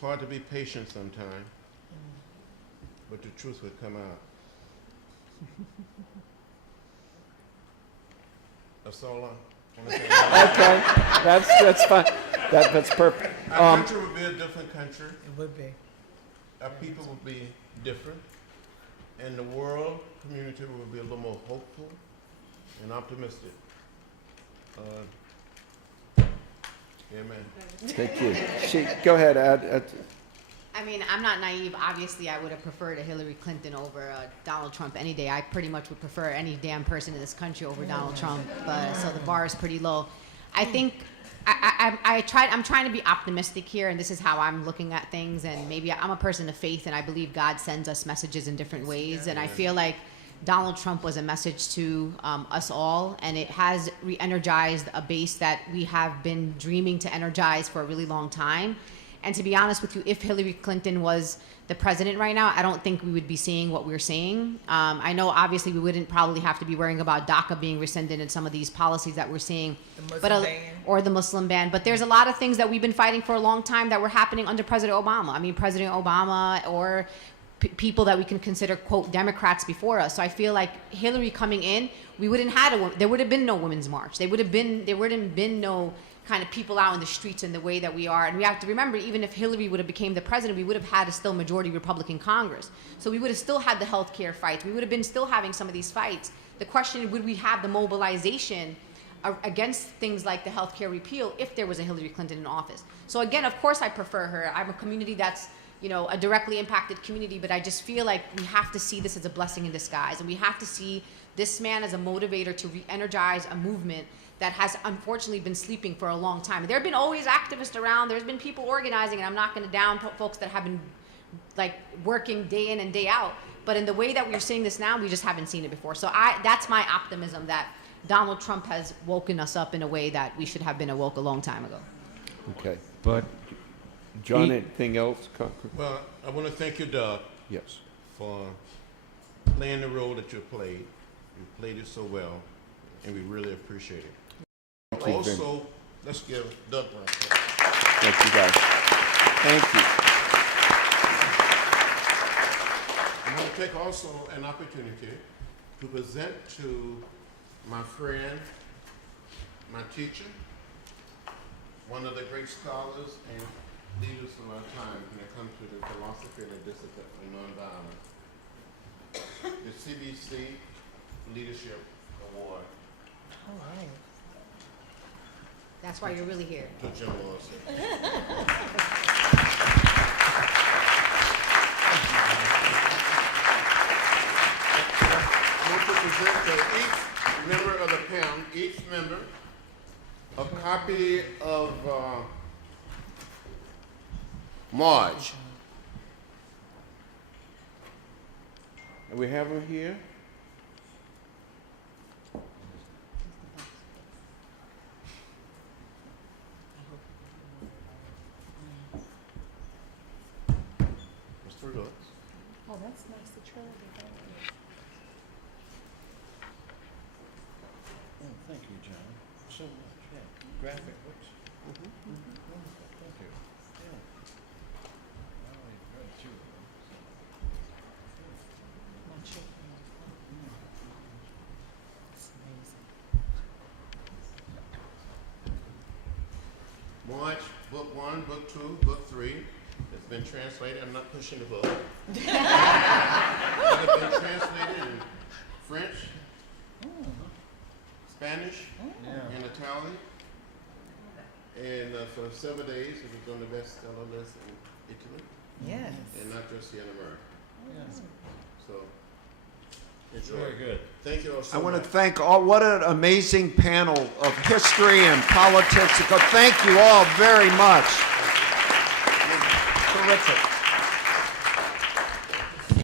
hard to be patient sometimes, but the truth will come out. That's all I want to say. Okay, that's fine. That's perfect. Our country would be a different country. It would be. Our people would be different, and the world community would be a little more hopeful and optimistic. Amen. Thank you. Go ahead, add. I mean, I'm not naive. Obviously, I would have preferred a Hillary Clinton over Donald Trump any day. I pretty much would prefer any damn person in this country over Donald Trump. But so the bar is pretty low. I think I'm trying to be optimistic here, and this is how I'm looking at things. And maybe I'm a person of faith, and I believe God sends us messages in different ways. And I feel like Donald Trump was a message to us all, and it has re-energized a base that we have been dreaming to energize for a really long time. And to be honest with you, if Hillary Clinton was the president right now, I don't think we would be seeing what we're seeing. I know obviously we wouldn't probably have to be worrying about DACA being rescinded and some of these policies that we're seeing. Or the Muslim ban. But there's a lot of things that we've been fighting for a long time that were happening under President Obama. I mean, President Obama or people that we can consider, quote, Democrats before us. So I feel like Hillary coming in, we wouldn't there would have been no women's march. There wouldn't been no kind of people out in the streets in the way that we are. And we have to remember, even if Hillary would have became the president, we would have had a still majority Republican Congress. So we would have still had the healthcare fights. We would have been still having some of these fights. The question is, would we have the mobilization against things like the healthcare repeal if there was a Hillary Clinton in office? So again, of course I prefer her. I'm a community that's, you know, a directly impacted community, but I just feel like we have to see this as a blessing in disguise. And we have to see this man as a motivator to re-energize a movement that has unfortunately been sleeping for a long time. There have been always activists around. There's been people organizing, and I'm not going to down folks that have been like working day in and day out. But in the way that we're seeing this now, we just haven't seen it before. So that's my optimism that Donald Trump has woken us up in a way that we should have been awoke a long time ago. Okay. But John, anything else? Well, I want to thank you, Doug, Yes. for playing the role that you played. You played it so well, and we really appreciate it. Thank you very much. Also, let's give Doug one. Thank you, guys. Thank you. I want to take also an opportunity to present to my friend, my teacher, one of the great scholars and leaders of our time when it comes to the philosophy and the discipline of nonviolence, the CBC Leadership Award All right. That's why you're really here. to Jim Lawson. I want to present to each member of the panel, each member, a copy of Marge. And we have her here. Mr. Lewis. Oh, that's nice to try. Oh, thank you, John, so much. Yeah, graphic books. Wonderful, thank you. Yeah. I only read two of them. It's amazing. March, book 1, book 2, book 3. It's been translated. I'm not pushing the book. It's been translated in French, Spanish, and Italian. And for 7 days, it was on the bestseller list in Italy, Yes. and not just here in America. Yes. So, enjoy. Very good. Thank you all so I want to much. thank all. What an amazing panel of history and politics. Thank you all very much. Terrific.